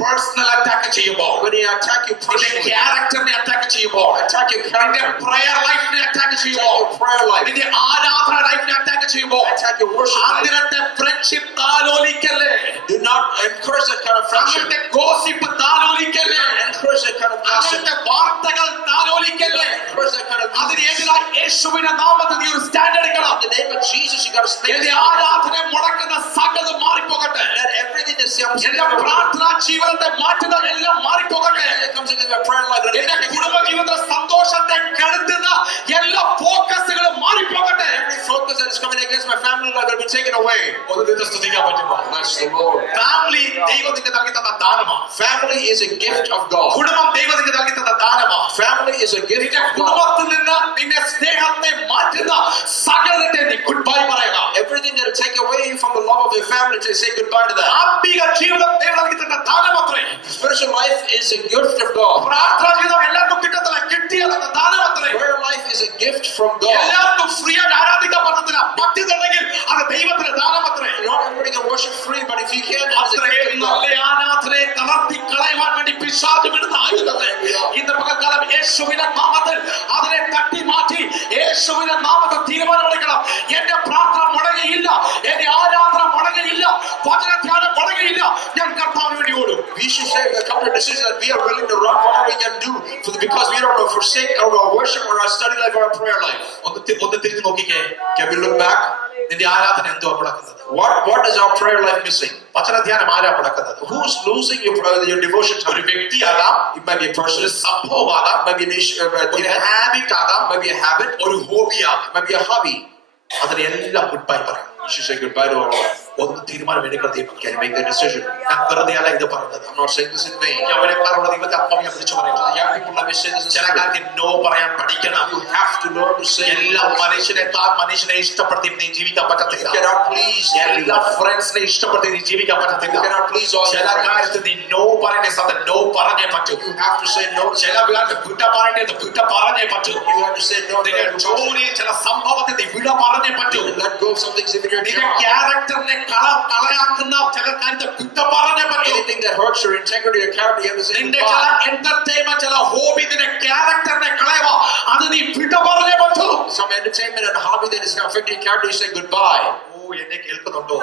പേഴ്സണൽ അറ്റാക്ക് ചെയ്യുമ്പോൾ, When he attack you നിന്റെ personally, ക്യാരക്ടറിനെ അറ്റാക്ക് ചെയ്യുമ്പോൾ, attack your നിന്റെ character, പ്രയർ ലൈഫിനെ അറ്റാക്ക് attack ചെയ്യുമ്പോൾ, your prayer life, നിന്റെ ആരാധന ലൈഫിനെ അറ്റാക്ക് ചെയ്യുമ്പോൾ, attack your worship life. അങ്ങനത്തെ ഫ്രണ്ട്ഷിപ്പ് താലോലിക്കല്ലേ. Do not encourage that kind of friendship. അങ്ങനത്തെ ഗോസിപ്പ് താലോലിക്കല്ലേ. Encourage that kind of gossip. അങ്ങനത്തെ വാർത്തകൾ താലോലിക്കല്ലേ. Encourage that kind of അതിനെതിരായി യേശുവിന്റെ നാമത്തിൽ നീ ഒരു സ്റ്റാൻഡ് എടുക്കണം. In the name of Jesus, you got to speak. എന്റെ ആരാധന മുടക്കുന്ന സകലതും മാറിപ്പോകട്ടെ. Let everything that's എന്റെ പ്രാർത്ഥനാ ജീവനത്തെ മാറ്റുന്ന എല്ലാം മാറിപ്പോകട്ടെ. comes against your prayer life. എന്റെ കുടുംബ ജീവിതത്തിലെ സന്തോഷത്തെ കെടുത്തുന്ന എല്ലാ ഫോക്കസുകളും മാറിപ്പോകട്ടെ. Every focus that is coming against my family life will be taken away. ഒന്ന് ദൈവത്തെ സ്തുതിക്കാൻ പറ്റുമോ? Bless the Lord. ഫാമിലി ദൈവം നിനക്ക് നൽകി തന്ന ദാനമാണ്. Family is a gift of God. കുടുംബം ദൈവം നിനക്ക് നൽകി തന്ന ദാനമാണ്. Family is a gift നിന്റെ of God. കുടുംബത്തിൽ നിന്ന് നിന്റെ സ്നേഹത്തെ മാറ്റുന്ന സകലത്തെ നീ ഗുഡ് ബൈ പറയുക. Everything that will take away from the love of your family, to say goodbye to that. ആത്മീക ജീവിതം ദൈവം നൽകി തന്ന ദാനമത്രേ. Spiritual life is a gift of God. പ്രാർത്ഥനാ ജീവിതം എല്ലാവർക്കും കിട്ടത്തില്ല, കിട്ടിയത് ദാനമത്രേ. Prayer life is a gift from God. എല്ലാവർക്കും ഫ്രീ ആയിട്ട് ആരാധിക്കാൻ പറ്റത്തില്ല. പറ്റുന്നുണ്ടെങ്കിൽ അത് ദൈവത്തിന്റെ ദാനമത്രേ. Not everybody can worship free, but if you can, it's a gift അത്രയും of God. നല്ല ആരാധനയെ should say, come to a decision that we are willing to run whatever we can do because we don't want to forsake our worship or our study life or our prayer life. ഒന്ന് തിരിഞ്ഞു നോക്കിക്കേ. Can we look back? നിന്റെ ആരാധന എന്തോ മുടക്കുന്നത്? What is our prayer life missing? വചനധ്യാനം ആരാ മുടക്കുന്നത്? Who's losing your devotion time? ഒരു വ്യക്തിയാകാം, It might be a person, ഒരു സംഭവമാകാം, it might be an issue, ഒരു ഹാബിറ്റ് ആകാം, it might be a habit, ഒരു ഹോബിയാകാം. it might be a hobby. അതിനെല്ലാം good bye പറയാം. You should say goodbye to all of it. ഒന്ന് തീരുമാനം എടുക്കണം. Can you make that decision? ഞാൻ വെറുതെ അല്ല ഇത് പറഞ്ഞത്. I'm not saying this in vain. യൗവനക്കാരുള്ള ദൈവത്തെ അപ്പം ഞാൻ വിളിച്ചു To the പറയുന്നത്. young people, let me say this in ചില spirit. കാര്യത്തിൽ നോ പറയാൻ പഠിക്കണം. You have to learn to say എല്ലാ no. മനുഷ്യനെ ഇഷ്ടപ്പെടുത്തി നീ ജീവിക്കാൻ You പറ്റത്തില്ല. cannot please എല്ലാ everyone. ഫ്രണ്ട്സിനെ ഇഷ്ടപ്പെടുത്തി നീ ജീവിക്കാൻ You പറ്റത്തില്ല. cannot please all ചില your friends. കാര്യത്തിൽ നീ നോ പറയുന്ന സമയത്ത് നോ പറഞ്ഞേ പറ്റൂ. You have to say no. ചില കാര്യത്തിൽ വിട പറയേണ്ടത് വിട പറഞ്ഞേ പറ്റൂ. You have to say no. നിന്റെ ജോലിയിൽ ചില സംഭവത്തിൽ നീ വിട പറഞ്ഞേ പറ്റൂ. Let go of some things in your നിന്റെ job. ക്യാരക്ടറിനെ കളയാക്കുന്ന ചില കാര്യത്തിൽ വിട പറഞ്ഞേ പറ്റൂ. Anything that hurts your integrity, your character, you have to say നിന്റെ ചില goodbye. എന്റർടൈൻമെന്റ് ചില ഹോബി നിന്റെ ക്യാരക്ടറിനെ കളയുക അത് നീ വിട പറഞ്ഞേ പറ്റൂ. Some entertainment and hobby that is affecting your character, you say goodbye. ഓ എന്നെ കേൾക്കുന്നുണ്ടോ?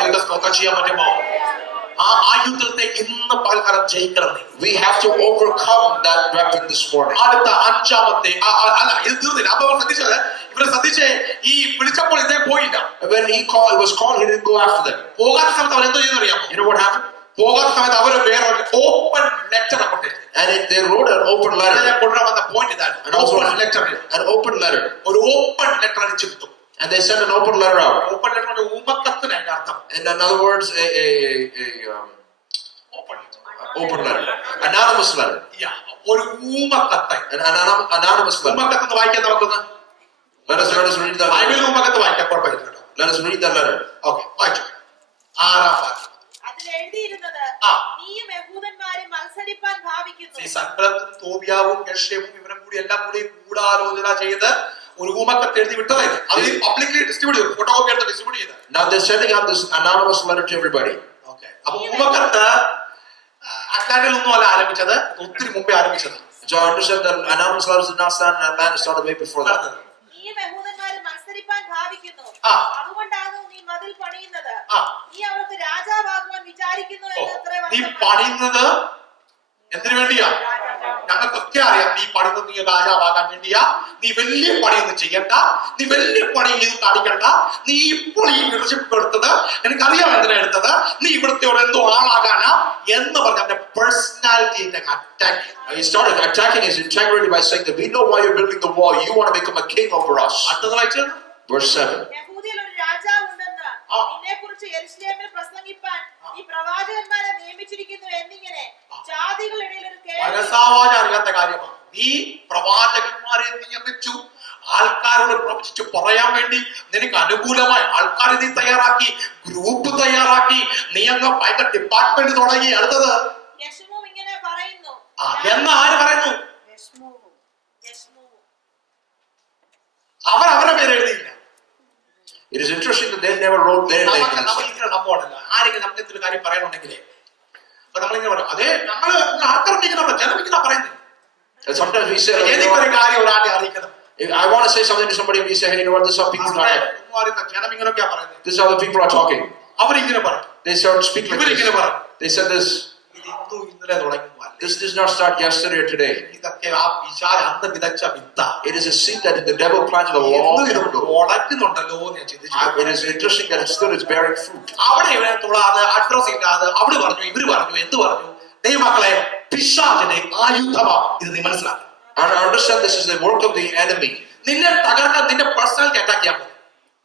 ദൈവത്തെ സ്തോത്രം ചെയ്യാൻ പറ്റുമോ? ആ യുദ്ധത്തെ ഇന്ന് പകൽക്കാലം ജയിക്കണം നീ. We have to overcome that weapon this morning. അടുത്ത അഞ്ചാമത്തെ അല്ല ഇത് തീർന്നില്ല. അപ്പൊ ശ്രദ്ധിച്ചത് ഇവരെ ശ്രദ്ധിച്ചേ, ഈ വിളിച്ചപ്പോൾ ഇതേ പോയില്ല. When he was called, he didn't go after them. പോകാത്ത സമയത്ത് അവർ എന്തോ ചെയ്യുന്നറിയാമോ? You know what happened? പോകാത്ത സമയത്ത് അവര് വേറെ ഓപ്പൺ ലെറ്റർ അങ്ങോട്ട് And they wrote an open letter. കൊണ്ടുവരാൻ വന്ന പോയിന്റ് ഇതാണ്. And also open letter, an open letter. ഒരു ഓപ്പൺ ലെറ്റർ അടിച്ചു കിട്ടും. And they sent an open letter out. Open letter ഊമക്കത്തിന് അതിന്റെ അർത്ഥം. In other words, open letter. Anonymous letter. ഒരു ഊമക്കത്ത്. An anonymous letter. ഊമക്കത്ത് വായിക്കാൻ നമുക്കൊന്ന് Let us read that Bible letter. ഊമക്കത്ത് വായിക്കാൻ കുഴപ്പമില്ല കേട്ടോ. Let us read that letter. Okay വായിച്ചു. ആറാം വാക്യം. അതിൽ എഴുതിയിരുന്നത് ആ. നീയും യഹൂദന്മാരെ മത്സരിപ്പാൻ ഭാവിക്കുന്നു. ഈ സൻബല്ലത്തും തോബിയാവും ഗേഷേമും ഇവരും കൂടി എല്ലാം കൂടി ഗൂഢാലോചന ചെയ്ത് ഒരു ഊമക്കത്ത് എഴുതി വിട്ടതായത്. അത് പബ്ലിക്കലി ഡിസ്ട്രിബ്യൂട്ട് ചെയ്തു, ഫോട്ടോ കോപ്പി എടുത്ത് ഡിസ്ട്രിബ്യൂട്ട് ചെയ്ത്. Now they're sending out this anonymous letter to everybody. Okay, അപ്പൊ ഊമക്കത്ത് അക്കാര്യത്തിൽ ഒന്നും അല്ല ആരംഭിച്ചത്, ഒത്തിരി മുമ്പേ ആരംഭിച്ചത്. So I understand that anonymous letters did not stand in Atlanta, started way before that. നീയും യഹൂദന്മാരെ മത്സരിപ്പാൻ ഭാവിക്കുന്നു. ആ. അതുകൊണ്ടാണ് നീ മതിൽ പണിയുന്നത്. ആ. നീ അവർക്ക് രാജാവാകുവാൻ വിചാരിക്കുന്നു എന്ന് അത്രേ നീ വർത്തമാനം. പണിയുന്നത് എന്തിനു വേണ്ടിയാ? ഞങ്ങൾക്കൊക്കെ അറിയാം നീ പണിയുന്നത് നീ രാജാവാകാൻ വേണ്ടിയാ. നീ വലിയ പണിയൊന്നും ചെയ്യണ്ട, നീ വലിയ പണി ചെയ്ത് കാണിക്കണ്ട. നീ ഇപ്പോൾ ഈ ലീഡർഷിപ്പ് എടുത്തത് എനിക്കറിയാം എന്തിനാ എടുത്തത്, നീ ഇവിടുത്തെ ഒരു എന്തോ ആളാകാനാ എന്ന് പറഞ്ഞ അവന്റെ personality attack. He started attacking his integrity by saying that we know why you're building the wall. You want to become a king over us. അടുത്തത് വായിച്ചത് Verse 7. യഹൂദിയിൽ ഒരു രാജാവുണ്ടെന്ന് ആ. നിന്നെക്കുറിച്ച് യെരൂശലേമിൽ പ്രസംഗിപ്പാൻ ഈ പ്രവാചകന്മാരെ നിയമിച്ചിരിക്കുന്നു എന്നിങ്ങനെ ജാതികളിടയിൽ ഒരു കേൾവി. മനസ്സാവാൻ അറിയാത്ത കാര്യമാണ്. നീ പ്രവാചകന്മാരെ നിയമിച്ചു, ആൾക്കാരോട് പ്രവചിച്ച് പറയാൻ വേണ്ടി നിനക്ക് അനുകൂലമായി ആൾക്കാരെ നീ തയ്യാറാക്കി, ഗ്രൂപ്പ് തയ്യാറാക്കി, നീ അങ്ങ് ഭയങ്കര ഡിപ്പാർട്ട്മെന്റ് തുടങ്ങി. അടുത്തത് യശ്മൂവ് ഇങ്ങനെ പറയുന്നു. എന്ന് ആര് പറയുന്നു? യശ്മൂവ്. അവർ അവരുടെ പേര് എഴുതിയില്ല. It is interesting that they never wrote their name. in this. നമ്മളിങ്ങനെ നമ്മോടല്ല ആരെങ്കിലും നമുക്ക് എന്തൊരു കാര്യം പറയണമെങ്കിലേ അപ്പൊ നമ്മളിങ്ങനെ പറയും, അതെ ഞങ്ങള് ആൾക്കാർക്ക് ഇങ്ങനെ ജനം ഇങ്ങനെ പറയുന്നത്. And sometimes we say, എനിക്കൊരു കാര്യം ഒരാളെ അറിയിക്കണം. I want to say something to somebody and we say, hey, you know what, this is how people talk. ഒന്നും അറിയില്ല, ജനം ഇങ്ങനെയൊക്കെയാ പറയുന്നത്. This is how the people are talking. അവരിങ്ങനെ പറയും, They start speaking like ഇവരിങ്ങനെ this. പറയും. They said this. ഇത് ഇന്നും ഇന്നലെ തുടങ്ങുമ്പോൾ This does not start yesterday or today. ഇതൊക്കെ ആ പിശാച് അന്ന് വിതച്ച വിത്ത. It is a seed that the devil planted a long time ago. മുളക്കുന്നുണ്ടല്ലോ എന്ന് ഞാൻ ചിന്തിച്ചു. It is interesting that it still is bearing fruit. അവിടെ ഇവരെ തൊടാതെ അഡ്രസ് ഇല്ലാതെ അവിടെ പറഞ്ഞു ഇവര് പറഞ്ഞു എന്ത് പറഞ്ഞു? ദൈവമക്കളെ, പിശാചിന്റെ ആയുധമാ ഇത്. നീ മനസ്സിലാക്കണം. And I understand this is the work of the enemy. നിന്നെ തകർക്കാൻ നിന്റെ പേഴ്സണാലിറ്റി അറ്റാക്ക് ചെയ്യാൻ പോകും.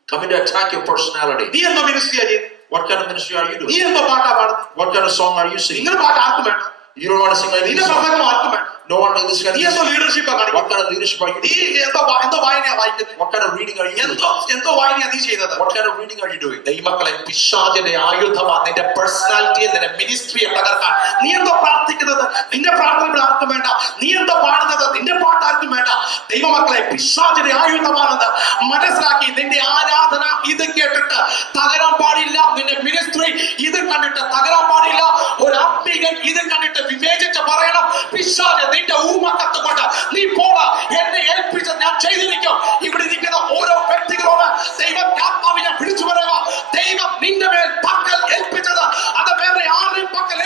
Coming to attack your personality. നീ എന്തോ മിനിസ്ട്രി ചെയ്യുന്നത്? What kind of ministry are you നീ doing? എന്തോ പാട്ടാ പാടുന്നത്? What kind of song are you singing? ഇങ്ങനെ പാട്ട് ആർക്കും വേണ്ട. You don't want to sing like നിന്റെ this. പ്രസംഗം ആർക്കും വേണ്ട. No one in this kind നീ of എന്തോ ലീഡർഷിപ്പ് What കാണിക്കുന്നത്? kind of leadership are you നീ doing? എന്തോ വായനയാ വായിക്കുന്നത്? What kind of reading are you doing? എന്തോ വായനയാ നീ ചെയ്യുന്നത്? What kind of reading are you doing? ദൈവമക്കളെ, പിശാചിന്റെ ആയുധമാ നിന്റെ പേഴ്സണാലിറ്റിയെ നിന്റെ മിനിസ്ട്രിയെ തകർക്കാൻ. നീ എന്തോ പ്രാർത്ഥിക്കുന്നത്? നിന്റെ പ്രാർത്ഥന ആർക്കും വേണ്ട. നീ എന്തോ പാടുന്നത്? നിന്റെ പാട്ട് ആർക്കും വേണ്ട. ദൈവമക്കളെ, പിശാചിന്റെ ആയുധമാണെന്ന് മനസ്സിലാക്കി നിന്റെ ആരാധന ഇത് കേട്ടിട്ട് തകരാൻ പാടില്ല. നിന്റെ മിനിസ്ട്രി ഇത് കണ്ടിട്ട് തകരാൻ പാടില്ല. ഒരു ആത്മീകൻ ഇത് കണ്ടിട്ട് വിവേചിച്ച് പറയണം, പിശാച് നിന്റെ ഊമക്കത്ത് കൊണ്ട് നീ പോടാ, എന്നെ ഏൽപ്പിച്ച ഞാൻ ചെയ്തിരിക്കും. ഇവിടെ ഇരിക്കുന്ന ഓരോ വ്യക്തികളോട് ദൈവം ആത്മാവിനെ വിളിച്ചു പറയുക, ദൈവം നിന്റെ മേൽ പക്കൽ ഏൽപ്പിച്ചത് അത് വേറെ ആരെയും പക്കൽ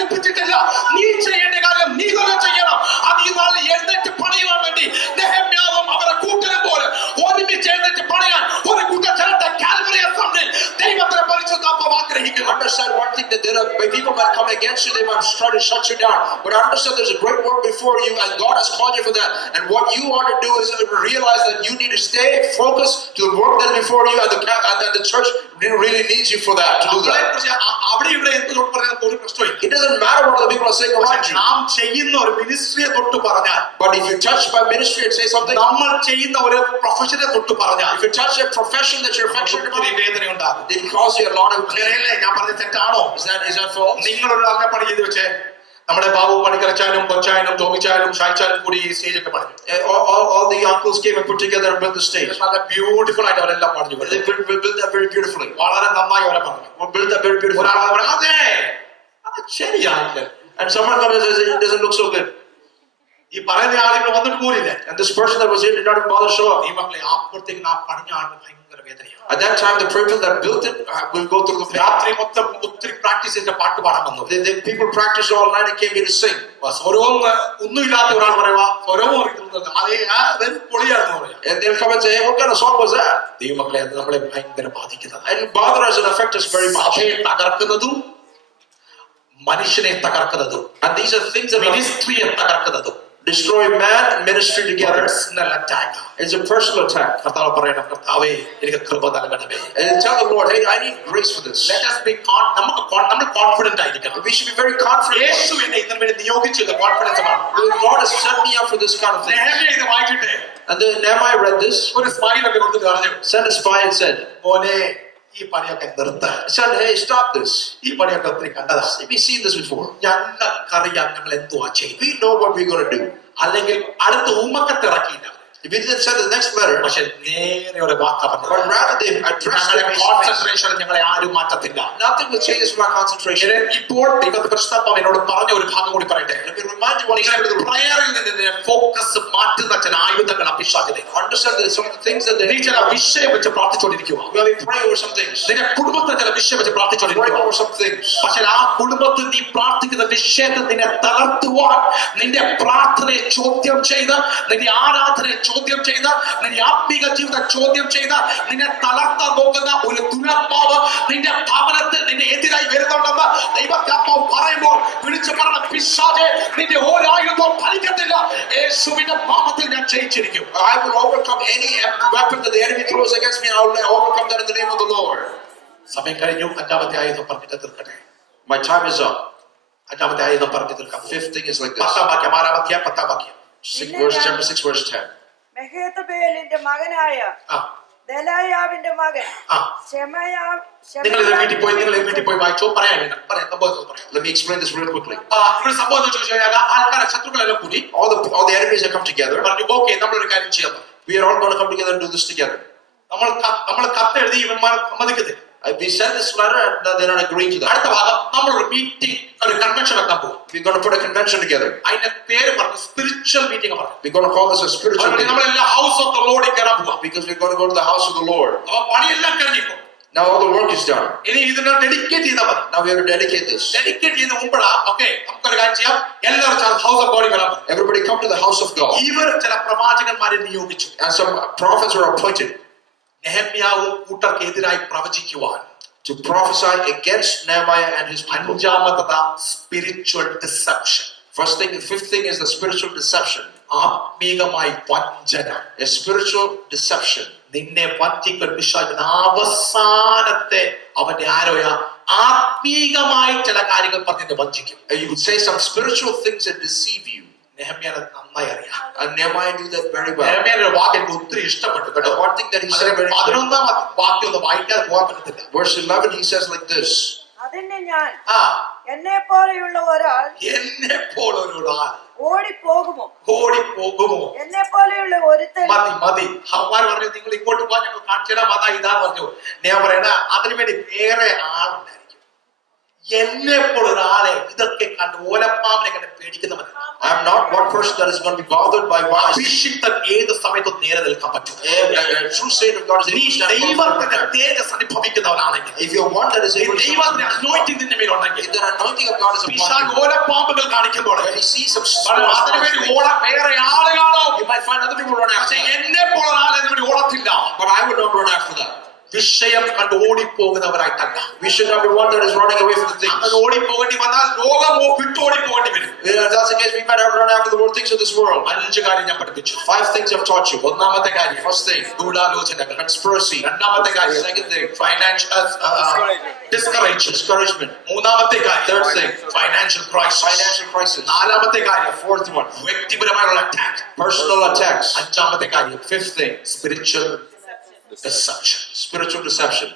understand one thing, that when people might come against you, they might try to shut you down. But understand there's a great work before you, and God has called you for that. And what you want to do is realize that you need to stay focused to the work that is before you, and the church really needs you for that, to do that. അവിടെ ഇവിടെ എന്ത് തൊട്ട് പറഞ്ഞാൽ ഒരു പ്രശ്നമില്ല. It doesn't matter what other people are saying around you. നാം ചെയ്യുന്ന ഒരു മിനിസ്ട്രിയെ തൊട്ട് പറഞ്ഞാൽ, But if you touch my ministry and say something, നമ്മൾ ചെയ്യുന്ന ഒരു പ്രൊഫഷനെ തൊട്ട് പറഞ്ഞാൽ, if you touch a profession that you're affectionate about, വേദന ഉണ്ടാകും. it causes you a lot of pain. ഞാൻ പറഞ്ഞത് തെറ്റാണോ? Is that false? നിങ്ങളൊരു ആളെ പണി ചെയ്ത് വെച്ചേ, നമ്മുടെ ബാബു പണിക്കരച്ചാലും കൊച്ചായാലും ടോമിച്ചായാലും ഷായിച്ചാലും കൂടി ഈ സ്റ്റേജൊക്കെ പണിഞ്ഞു. All the uncles came and put together and built the stage. നല്ല ബ്യൂട്ടിഫുൾ ആയിട്ട് അവരെല്ലാം പറഞ്ഞു. They built that very beautifully. വളരെ നന്നായി അവരെ പറഞ്ഞു. Built that very beautifully. ഒരാൾ പറഞ്ഞു, അതെ അത് ശരിയായില്ല. And someone comes and says, it doesn't look so good. ഈ പറയുന്ന ആളുകൾ വന്നിട്ട് പോലില്ല. And this person that was here did not even bother to show up. ഈ മക്കളെ അപ്പുറത്തേക്ക് ആ പണിഞ്ഞ ആളിന് ഭയങ്കര വേദനയാണ്. At that time, the people that built it will go through the pain. രാത്രി മൊത്തം ഒത്തിരി പ്രാക്ടീസ് ചെയ്ത പാട്ട് പാടാൻ വന്നു. The people practiced all night and came here to sing. സ്വരവും ഒന്നുമില്ലാത്ത ഒരാൾ പറയുക സ്വരവും അതേ പൊളിയാണെന്ന് പറയാം. And they'll come and say, hey, what kind of song was that? ദൈവമക്കളെ അത് നമ്മളെ ഭയങ്കര ബാധിക്കുന്നത്. And bother us and affect us very much. സഭയെ തകർക്കുന്നതും മനുഷ്യനെ തകർക്കുന്നതും, And these are things that മിനിസ്ട്രിയെ തകർക്കുന്നതും, destroy man and ministry together. personal attack. It's a personal attack. കർത്താവ് പറയണം, കർത്താവേ എനിക്ക് കൃപ നൽകണമേ. And tell the Lord, hey, I need grace for this. Let us be നമ്മൾ confident ആയിരിക്കണം. We should be very confident. യേശു എന്നെ ഇതിനു വേണ്ടി നിയോഗിച്ചത് കോൺഫിഡൻസ് ആണ്. The Lord has set me up for this kind of thing. നെഹമ്യാ ഇത് വായിച്ചിട്ടേ And then Nehemiah read this, ഒരു smile ഒക്കെ കൊടുത്തിട്ട് പറഞ്ഞു, sent a spy and said, മോനെ ഈ പണിയൊക്കെ നിർത്ത. he said, hey, stop this. ഈ പണിയൊക്കെ ഒത്തിരി കണ്ടതാ. We've seen this before. ഞങ്ങൾക്കറിയാം ഞങ്ങൾ എന്തുവാ ചെയ്യുന്നത്. We know what we're going to do. അല്ലെങ്കിൽ അടുത്ത ഉമ്മക്കത്ത് ഇറക്കിയില്ല. If we didn't send the next letter, പക്ഷെ നേരെ ഒരു വാക്കാ but പറഞ്ഞത്. rather they addressed their concentration ഞങ്ങളെ ആരും മാറ്റത്തില്ല. nothing will change from our concentration. ഇപ്പോൾ ദൈവത്തിന്റെ പരിശുദ്ധാത്മാവ് എന്നോട് പറഞ്ഞ ഒരു ഭാഗം കൂടി പറയട്ടെ. Let me remind you what he said to the പ്രയറിൽ നിന്ന് ഫോക്കസ് മാറ്റുന്ന ചില ആയുധങ്ങൾ അഭിഷാചിനെ. understand that some of the things that നീ ചില വിഷയം വെച്ച് പ്രാർത്ഥിച്ചുകൊണ്ടിരിക്കുക. we will be praying over some things. നിന്റെ കുടുംബത്തിൽ ചില വിഷയം വെച്ച് Praying പ്രാർത്ഥിച്ചുകൊണ്ടിരിക്കുക. over some things. പക്ഷെ ആ കുടുംബത്തിൽ നീ പ്രാർത്ഥിക്കുന്ന വിഷയത്തെ നിന്നെ തളർത്തുവാൻ, നിന്റെ പ്രാർത്ഥനയെ ചോദ്യം ചെയ്ത്, നിന്റെ ആരാധനയെ ചോദ്യം ചെയ്ത്, നിന്റെ ആത്മീക ജീവിതം ചോദ്യം ചെയ്ത്, നിന്നെ തളർത്താൻ നോക്കുന്ന ഒരു ദുരാത്മാവ് നിന്റെ ഭവനത്തിൽ നിന്റെ എതിരായി വരുന്നുണ്ടെന്ന് ദൈവത്താത്മാവ് പറയുമ്പോൾ വിളിച്ചു പറഞ്ഞ പിശാചേ, നിന്റെ ഓരായുധവും ഫലിക്കത്തില്ല. യേശുവിന്റെ നാമത്തിൽ ഞാൻ ജയിച്ചിരിക്കും. I will overcome any weapon that the enemy throws against me. I will overcome that in the name of the Lord. സമയം കഴിഞ്ഞു. അഞ്ചാമത്തെ ആയുധം പറഞ്ഞിട്ട് തീർക്കട്ടെ. My time is up. അഞ്ചാമത്തെ ആയുധം പറഞ്ഞു തീർക്കാം. Fifth thing is like this. 10-ാം വാക്യം, 6-ാം അധ്യായം 10-ാം വാക്യം. Chapter 6, verse 10. മെഹേതബേലിന്റെ മകനായ ആ ദെലായാവിന്റെ മകൻ ആ നിങ്ങൾ ഇത് വീട്ടിൽ പോയി വായിച്ചോ. പറയാം സംഭവം പറയാം. Let me explain this real quickly. ഇവിടെ സംഭവം എന്ന് ചോദിച്ചു കഴിഞ്ഞാൽ ആൾക്കാരെ ശത്രുക്കളെല്ലാം കൂടി All the enemies have come together. പറഞ്ഞു, ഓക്കെ നമ്മളൊരു കാര്യം ചെയ്യാം. We are all going to come together and do this together. നമ്മൾ കത്തെഴുതി ഇവന്മാർ സമ്മതിക്കത്തില്ല. We sent this letter and they're not agreeing to that. അടുത്ത ഭാഗം നമ്മളൊരു മീറ്റിംഗ്, ഒരു കൺവെൻഷൻ വെക്കാൻ പോകും. We're going to put a convention together. അതിന്റെ പേര് പറഞ്ഞു സ്പിരിച്വൽ മീറ്റിംഗ് പറഞ്ഞു. We're going to call this a spiritual meeting. നമ്മളെല്ലാം ഹൗസ് ഓഫ് ദ ലോർഡിൽ കയറാൻ പോവാം. Because we're going to go to the house of the Lord. അപ്പൊ പണിയെല്ലാം കഴിഞ്ഞിപ്പോ. Now all the work is done. ഇനി ഇതിനെ ഡെഡിക്കേറ്റ് ചെയ്താൽ മതി. Now we have to dedicate this. Dedicate ചെയ്യുന്ന മുമ്പാ ഓക്കെ നമുക്കൊരു കാര്യം ചെയ്യാം. എല്ലാവരും ഹൗസ് ഓഫ് ഗോഡിൽ വരാൻ മതി. Everybody come to the house of God. ഇവർ ചില പ്രവാചകന്മാരെ നിയോഗിച്ചു. And some prophets were appointed നെഹമ്യാവും കൂട്ടർക്ക് എതിരായി പ്രവചിക്കുവാൻ. to prophesy against Nehemiah and his people. അഞ്ചാമത്തത് spiritual deception. Fifth thing is the spiritual deception. ആത്മീകമായി വഞ്ചന. A spiritual deception. നിന്നെ വഞ്ചിക്കുന്ന പിശാചിന്റെ അവസാനത്തെ അവന്റെ ആരോയ ആത്മീകമായി ചില കാര്യങ്ങൾ പറഞ്ഞ് വഞ്ചിക്കും. You would say some spiritual things that deceive you. നെഹമ്യാനെ നന്നായി അറിയാം. And Nehemiah knew that very well. നെഹമ്യാന്റെ വാക്യം എനിക്ക് ഒത്തിരി ഇഷ്ടപ്പെട്ടു കേട്ടോ. One thing that he said very well. 11-ാം വാക്യം ഒന്ന് വായിക്കാതെ പോകാൻ പറ്റത്തില്ല. Verse 11 he says like this. അതിന് ഞാൻ എന്നെ പോലെയുള്ള ഒരാൾ ഓടിപ്പോകുമോ എന്നെ പോലെയുള്ള ഒരുത്തൻ മതി. അവന്മാർ പറഞ്ഞു നിങ്ങൾ ഇങ്ങോട്ട് പോകാൻ ഞങ്ങൾ കാണിച്ചു തരാം, അതാ ഇതാ പറഞ്ഞു. ഞാൻ പറയണ അതിനുവേണ്ടി വേറെ ആളുണ്ടായിരിക്കും. എന്നെ പോലെ ഒരാളെ ഇതൊക്കെ കണ്ട് ഓലപ്പാമ്പിനെ കണ്ട് പേടിക്കുന്നവനാണ്. I am not one person that is going to be bothered by what I see. അഭിഷിക്തൻ ഏത് സമയത്തും നേരെ നിൽക്കാൻ പറ്റും. A true saint of God is able to stand ദൈവത്തിന്റെ തേജസ് അനുഭവിക്കുന്നവനാണെങ്കിൽ, if you are one that is able to ദൈവത്തിന്റെ anointing നിന്റെ മേലുണ്ടെങ്കിൽ, if the anointing of God is upon പിശാച് you, ഓലപ്പാമ്പുകൾ കാണിക്കുമ്പോൾ when he sees some അതിനുവേണ്ടി ഓടാൻ വേറെ ആളുകളോ, you might find other people run after പക്ഷെ that. എന്നെ പോലെ ഒരാളെ ഇതിനുവേണ്ടി ഓടത്തില്ല. But I would not run after that. വിഷയം കണ്ട് ഓടിപ്പോകുന്നവരായിട്ടല്ല. We should not be one that is running away from the things. അങ്ങനെ ഓടിപ്പോകേണ്ടി വന്നാൽ ലോകം വിട്ടു ഓടിപ്പോകേണ്ടി വരും. If that's the case, we might have to run after the world things of this world. 5 കാര്യം ഞാൻ പഠിപ്പിച്ചു. 5 things I've taught you. ഒന്നാമത്തെ കാര്യം First thing, ഗൂഢാലോചനകൾ. conspiracy. രണ്ടാമത്തെ കാര്യം Second thing, ഫൈനാൻഷ്യൽ discouragement. മൂന്നാമത്തെ കാര്യം Third thing, financial crisis. financial crisis. നാലാമത്തെ കാര്യം Fourth one, വ്യക്തിപരമായുള്ള അറ്റാക്ക്. personal attacks. അഞ്ചാമത്തെ കാര്യം Fifth thing, spiritual deception. spiritual deception.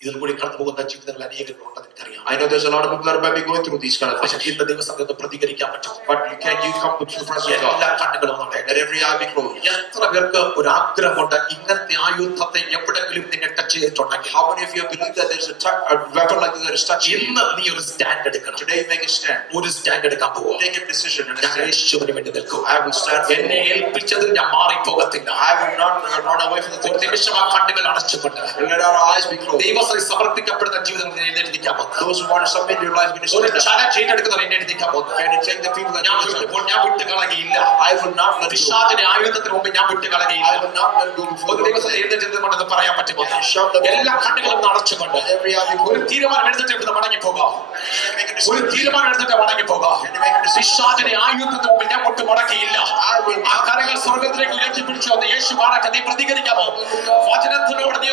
ഇതിൽ കൂടി കടന്നു പോകുന്ന ജീവിതങ്ങൾ അനേകരുണ്ടെന്ന് എനിക്കറിയാം. I know there's a lot of people that might be going through these kind of പക്ഷേ things. ഇന്ന് ദൈവസന്നിധിയിൽ പ്രതികരിക്കാൻ പറ്റും. But you come to the presence of God. എല്ലാ കണ്ണുകളും നടക്കട്ടെ. Let every eye be closed. എത്ര പേർക്ക് ഒരു ആഗ്രഹമുണ്ട് ഇങ്ങനത്തെ ആയുധത്തെ എവിടെങ്കിലും നിങ്ങൾ ടച്ച് ചെയ്തിട്ടുണ്ടെങ്കിൽ How many of you believe that there's a weapon like this that is touching you? ഇന്ന് നീ ഒരു സ്റ്റാൻഡ് എടുക്കണം. Today you make a stand. ഒരു സ്റ്റാൻഡ് എടുക്കാൻ പോവുക. Take a decision and ഞാൻ say, യേശുവിന് വേണ്ടി നിൽക്കും. I will stand for എന്നെ you. ഏൽപ്പിച്ചതിൽ ഞാൻ മാറിപ്പോകത്തില്ല. I will not run away from the ഒരു things. നിമിഷം ആ കണ്ണുകൾ അടച്ചുകൊണ്ട് Let our eyes be closed. ദൈവത്തിൽ സമർപ്പിക്കപ്പെടുന്ന ജീവിതത്തിൽ എഴുന്നേൽക്കാൻ പോകുന്നു. Those who want to submit your life, ഒരു minister, ചലഞ്ച് ഏറ്റെടുക്കുന്നവർ എഴുന്നേൽക്കാൻ പോകുന്നു. can you take the people that ഞാൻ you വിട്ടുപോകും, ഞാൻ വിട്ടുകളകയില്ല. I will not let go. പിശാചിന്റെ ആയുധത്തിന് മുമ്പ് ഞാൻ വിട്ടുകളകയില്ല. I will not let go before ഒരു the ദിവസം Lord. എഴുന്നേറ്റ് പറയാൻ പറ്റുമോ? Shout the എല്ലാ കണ്ണുകളും അടച്ചുകൊണ്ട് every eye be ഒരു closed. തീരുമാനം എടുത്തിട്ട് ഇവിടുന്ന് മടങ്ങി പോകാം. Make a ഒരു decision. തീരുമാനം എടുത്തിട്ട് മടങ്ങി പോകാം. പിശാചിനെ ആയുധത്തിന് മുമ്പ് ഞാൻ മുട്ട് മടക്കിയില്ല. ആ കരങ്ങൾ സ്വർഗത്തിലേക്ക് ഉയർത്തി പിടിച്ചു വന്ന് യേശു കാണട്ടെ. നീ പ്രതികരിക്കാമോ? വചനത്തിനോട് നീ